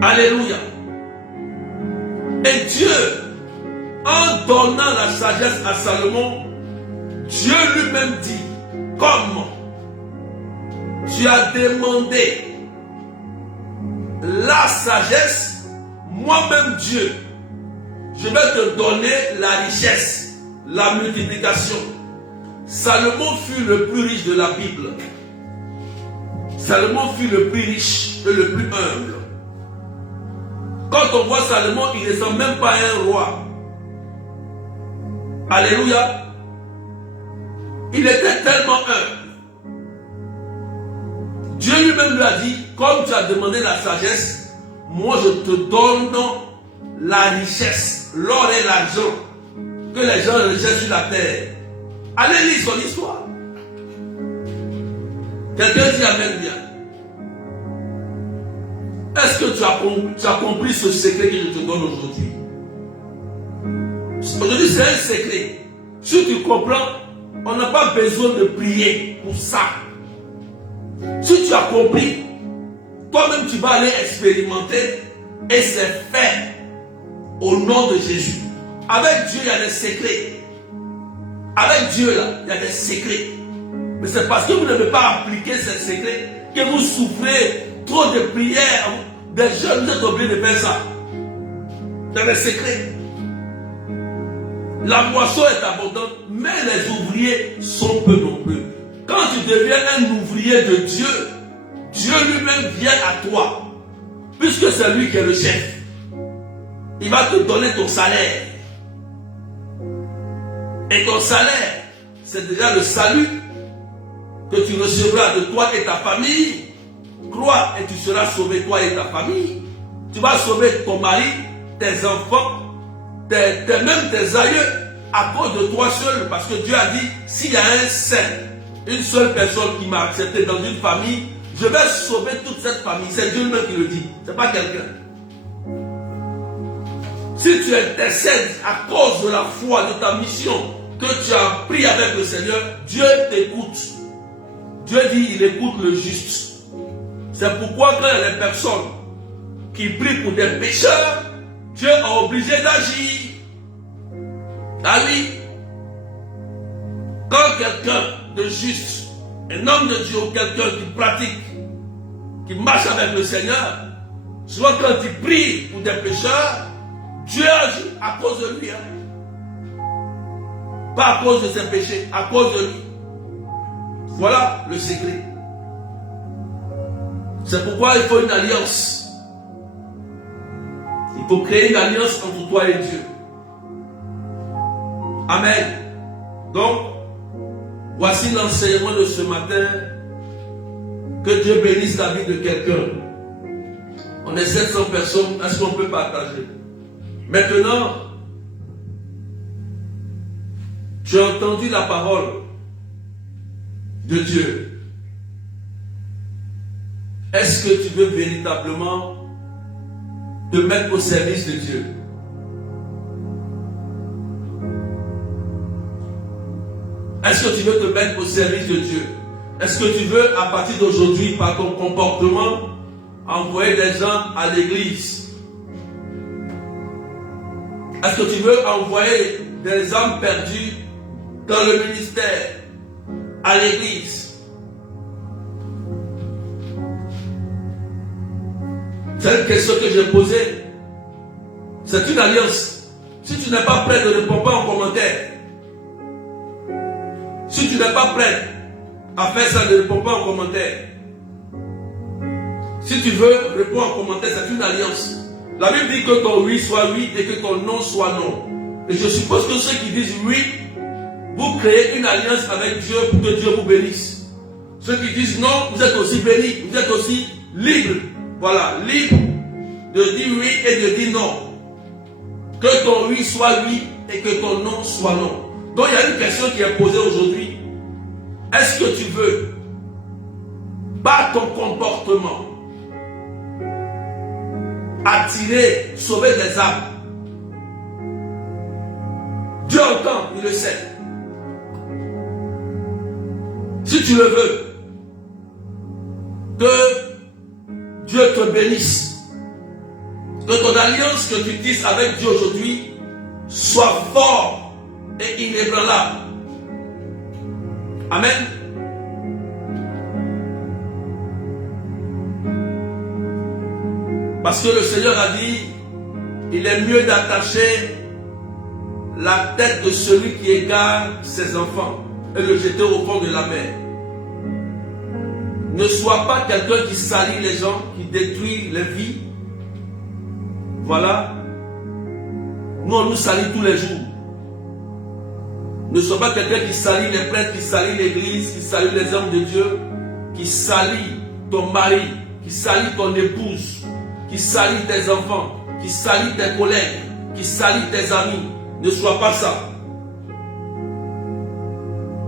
Alléluia. Et Dieu, en donnant la sagesse à Salomon, Dieu lui-même dit, comme tu as demandé la sagesse, moi-même Dieu, je vais te donner la richesse, la multiplication. Salomon fut le plus riche de la Bible. Salomon fut le plus riche et le plus humble. Quand on voit Salomon, il ne ressemble même pas à un roi. Alléluia. Il était tellement humble. Dieu lui-même lui a dit, comme tu as demandé la sagesse, moi je te donne la richesse, l'or et l'argent que les gens recherchent sur la terre. Allez lire son histoire. Quelqu'un dit amen bien. Est-ce que tu as compris ce secret que je te donne aujourd'hui? Aujourd'hui c'est un secret. Si tu comprends, on n'a pas besoin de prier pour ça. Si tu as compris, toi-même tu vas aller expérimenter et c'est fait au nom de Jésus. Avec Dieu, il y a des secrets. Avec Dieu, là, il y a des secrets. Mais c'est parce que vous ne devez pas appliquer ces secrets que vous souffrez trop de prières. Des jeunes, vous êtes obligés de faire ça. Il y a des secrets. La moisson est abondante, mais les ouvriers sont peu nombreux. Quand tu deviens un ouvrier de Dieu, Dieu lui-même vient à toi. Puisque c'est lui qui est le chef. Il va te donner ton salaire. Et ton salaire, c'est déjà le salut que tu recevras de toi et ta famille. Crois et tu seras sauvé, toi et ta famille. Tu vas sauver ton mari, tes enfants, même tes aïeux, à cause de toi seul. Parce que Dieu a dit, s'il y a un saint, une seule personne qui m'a accepté dans une famille, je vais sauver toute cette famille. C'est Dieu même qui le dit, ce n'est pas quelqu'un. Si tu intercèdes à cause de la foi, de ta mission, que tu as pris avec le Seigneur, Dieu t'écoute. Dieu dit, il écoute le juste. C'est pourquoi quand il y a des personnes qui prient pour des pécheurs, Dieu est obligé d'agir. Ah oui. Quand quelqu'un de juste, un homme de Dieu ou quelqu'un qui pratique, qui marche avec le Seigneur, soit quand il prie pour des pécheurs, Dieu agit à cause de lui. Pas à cause de ses péchés, à cause de lui. Voilà le secret. C'est pourquoi il faut une alliance. Il faut créer une alliance entre toi et Dieu. Amen. Donc, voici l'enseignement de ce matin. Que Dieu bénisse la vie de quelqu'un. On est 700 personnes. Est-ce qu'on peut partager? Maintenant, tu as entendu la parole de Dieu. Est-ce que tu veux véritablement te mettre au service de Dieu? Est-ce que tu veux te mettre au service de Dieu? Est-ce que tu veux, à partir d'aujourd'hui, par ton comportement, envoyer des gens à l'église? Est-ce que tu veux envoyer des âmes perdues dans le ministère, à l'église? C'est une question que j'ai posée. C'est une alliance. Si tu n'es pas prêt, ne réponds pas en commentaire. Si tu n'es pas prêt à faire ça, ne réponds pas en commentaire. Si tu veux, réponds en commentaire, c'est une alliance. La Bible dit que ton oui soit oui et que ton non soit non. Et je suppose que ceux qui disent oui, vous créez une alliance avec Dieu pour que Dieu vous bénisse. Ceux qui disent non, vous êtes aussi bénis, vous êtes aussi libres. Voilà, libre de dire oui et de dire non. Que ton oui soit oui et que ton non soit non. Donc il y a une question qui est posée aujourd'hui. Est-ce que tu veux, par ton comportement, attirer, sauver des âmes? Dieu entend, il le sait. Si tu le veux, que Dieu te bénisse, que ton alliance que tu tisses avec Dieu aujourd'hui soit forte et inébranlable. Amen. Parce que le Seigneur a dit, il est mieux d'attacher la tête de celui qui égare ses enfants et le jeter au fond de la mer. Ne sois pas quelqu'un qui salit les gens, qui détruit les vies. Voilà. Nous, on nous salit tous les jours. Ne sois pas quelqu'un qui salit les prêtres, qui salit l'église, qui salit les hommes de Dieu, qui salit ton mari, qui salit ton épouse, qui salit tes enfants, qui salit tes collègues, qui salit tes amis. Ne sois pas ça.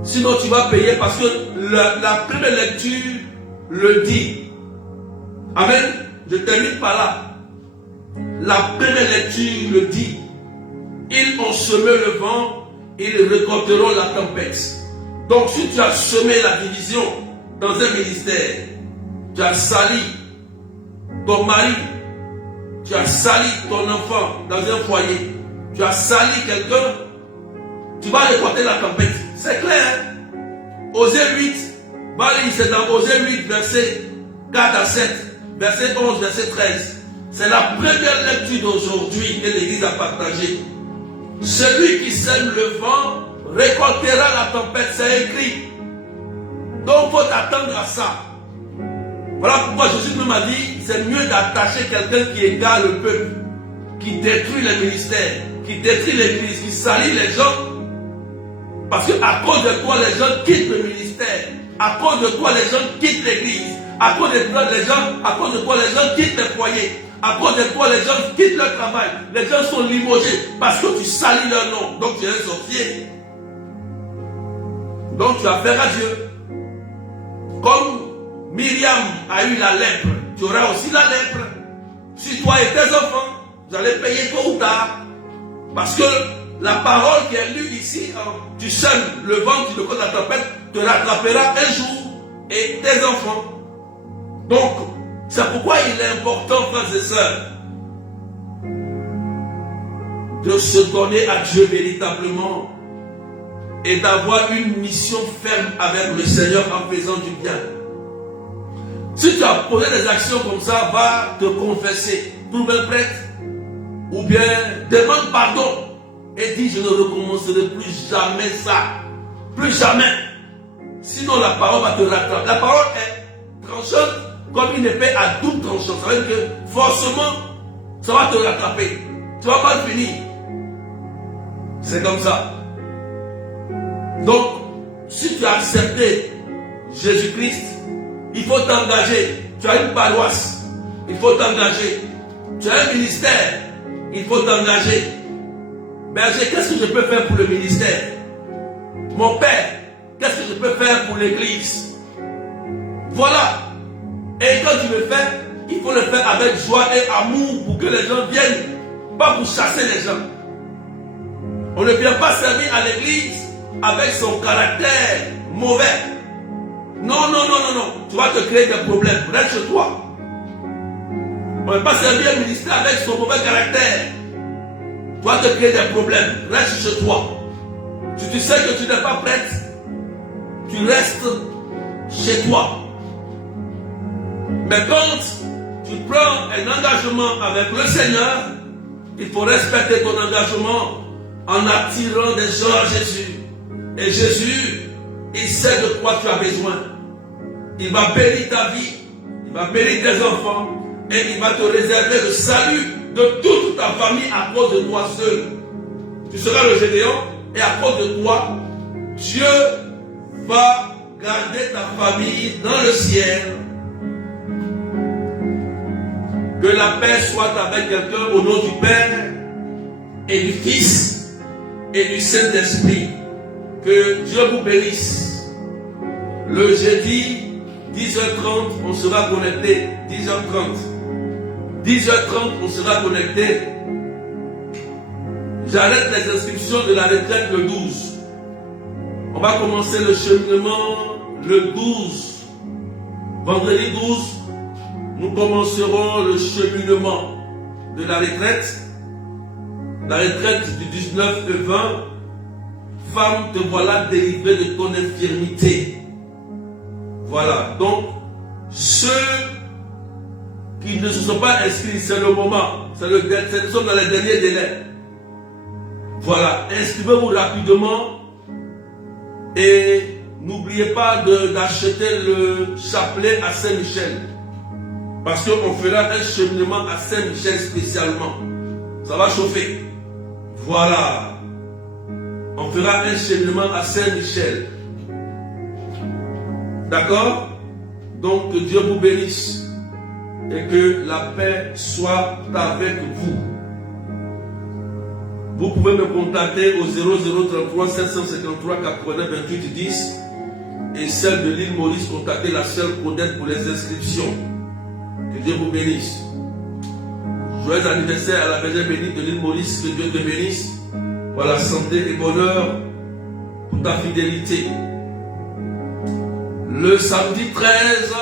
Sinon tu vas payer parce que la première lecture le dit. Amen. Je termine par là. La première lecture le dit. Ils ont semé le vent, ils récolteront la tempête. Donc si tu as semé la division dans un ministère, tu as sali ton mari, tu as sali ton enfant dans un foyer, tu as sali quelqu'un, tu vas récolter la tempête. C'est clair. Osée 8, c'est dans Osée 8, verset 4 à 7, verset 11, verset 13. C'est la première lecture d'aujourd'hui que l'Église a partagée. Celui qui sème le vent récoltera la tempête, c'est écrit. Donc il faut t'attendre à ça. Voilà pourquoi Jésus nous m'a dit, c'est mieux d'attacher quelqu'un qui égare le peuple, qui détruit les ministères, qui détruit l'église, qui salit les gens. Parce qu'à cause de toi, les gens quittent le ministère. À cause de toi, les gens quittent l'église. À cause de toi, les gens quittent les foyers. À cause de toi, les gens quittent leur travail. Les gens sont limogés parce que tu salis leur nom. Donc tu es un sorcier. Donc tu as affaire à Dieu. Comme Myriam a eu la lèpre, tu auras aussi la lèpre. Si toi et tes enfants, vous allez payer tôt ou tard. Parce que la parole qui est lue ici, tu sèmes le vent qui te cause la tempête, te rattrapera un jour et tes enfants. Donc, c'est pourquoi il est important, frères et sœurs, de se donner à Dieu véritablement et d'avoir une mission ferme avec le Seigneur en faisant du bien. Si tu as posé des actions comme ça, va te confesser, trouve un prêtre, ou bien demande pardon et dis je ne recommencerai plus jamais ça. Plus jamais. Sinon la parole va te rattraper. La parole est tranchante comme une épée à double tranchant. Ça veut dire que forcément ça va te rattraper. Tu vas pas finir. C'est comme ça. Donc, si tu as accepté Jésus-Christ, il faut t'engager. Tu as une paroisse, il faut t'engager. Tu as un ministère, il faut t'engager. Berger, qu'est-ce que je peux faire pour le ministère? Mon père, qu'est-ce que je peux faire pour l'église? Voilà. Et quand tu le fais, il faut le faire avec joie et amour pour que les gens viennent, pas pour chasser les gens. On ne vient pas servir à l'église avec son caractère mauvais. Non, non, non, non, non. Tu vas te créer des problèmes. Reste chez toi. On ne va pas servir un ministère avec son mauvais caractère. Tu vas te créer des problèmes. Reste chez toi. Si tu sais que tu n'es pas prête, tu restes chez toi. Mais quand tu prends un engagement avec le Seigneur, il faut respecter ton engagement en attirant des gens à Jésus. Et Jésus, il sait de quoi tu as besoin. Il va bénir ta vie, il va bénir tes enfants et il va te réserver le salut de toute ta famille à cause de toi seul. Tu seras le Gédéon et à cause de toi, Dieu va garder ta famille dans le ciel. Que la paix soit avec quelqu'un au nom du Père et du Fils et du Saint-Esprit. Que Dieu vous bénisse. Le jeudi, 10h30, on sera connecté. 10h30. 10h30, on sera connecté. J'arrête les inscriptions de la retraite le 12. On va commencer le cheminement le 12. Vendredi 12, nous commencerons le cheminement de la retraite. La retraite du 19 et 20. Femme, te voilà délivrée de ton infirmité. Voilà. Donc, ceux qui ne se sont pas inscrits, c'est le moment. Nous sommes dans les derniers délais. Voilà. Inscrivez-vous rapidement. Et n'oubliez pas d'acheter le chapelet à Saint-Michel. Parce qu'on fera un cheminement à Saint-Michel spécialement. Ça va chauffer. Voilà. On fera un cheminement à Saint-Michel. D'accord? Donc que Dieu vous bénisse. Et que la paix soit avec vous. Vous pouvez me contacter au 0033 753 89 28 10. Et celle de l'île Maurice, contactez la seule Codette pour les inscriptions. Que Dieu vous bénisse. Joyeux anniversaire à la Vierge bénite de l'île Maurice. Que Dieu te bénisse. Voilà, santé et bonheur pour ta fidélité. Le samedi 13,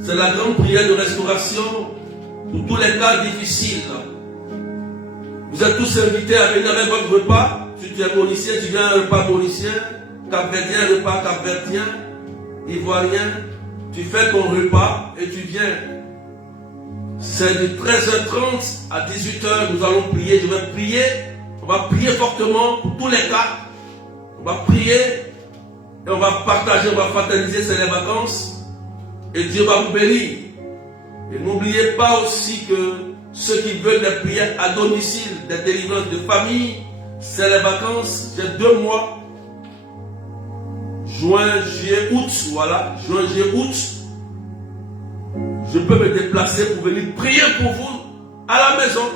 c'est la grande prière de restauration pour tous les cas difficiles. Vous êtes tous invités à venir avec votre repas. Si tu es mauricien, tu viens à un repas mauricien, capverdien, repas capverdien, ivoirien. Tu fais ton repas et tu viens. C'est de 13h30 à 18h, nous allons prier. Je vais prier. On va prier fortement pour tous les cas. On va prier et on va partager, on va fraterniser, c'est les vacances. Et Dieu va vous bénir. Et n'oubliez pas aussi que ceux qui veulent des prières à domicile, des délivrances de famille, c'est les vacances. J'ai 2 mois. Juin, juillet, août. Voilà. Juin, juillet, août. Je peux me déplacer pour venir prier pour vous à la maison.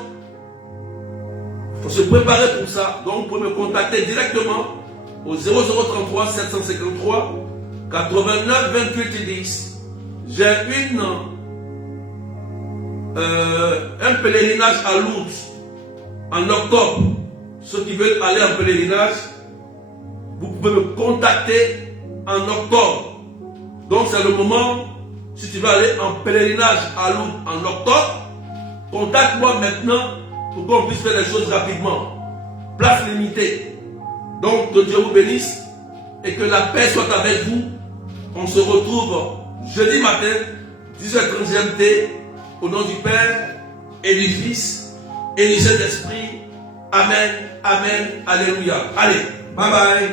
Il faut se préparer pour ça. Donc, vous pouvez me contacter directement au 0033 753 89 28 10. J'ai un pèlerinage à Lourdes en octobre. Ceux qui veulent aller en pèlerinage, vous pouvez me contacter en octobre. Donc, c'est le moment. Si tu veux aller en pèlerinage à Lourdes en octobre, contacte-moi maintenant pour qu'on puisse faire les choses rapidement. Place limitée. Donc, que Dieu vous bénisse et que la paix soit avec vous. On se retrouve jeudi matin, 10h30 GMT, au nom du Père et du Fils et du Saint-Esprit. Amen, amen, alléluia. Allez, bye bye.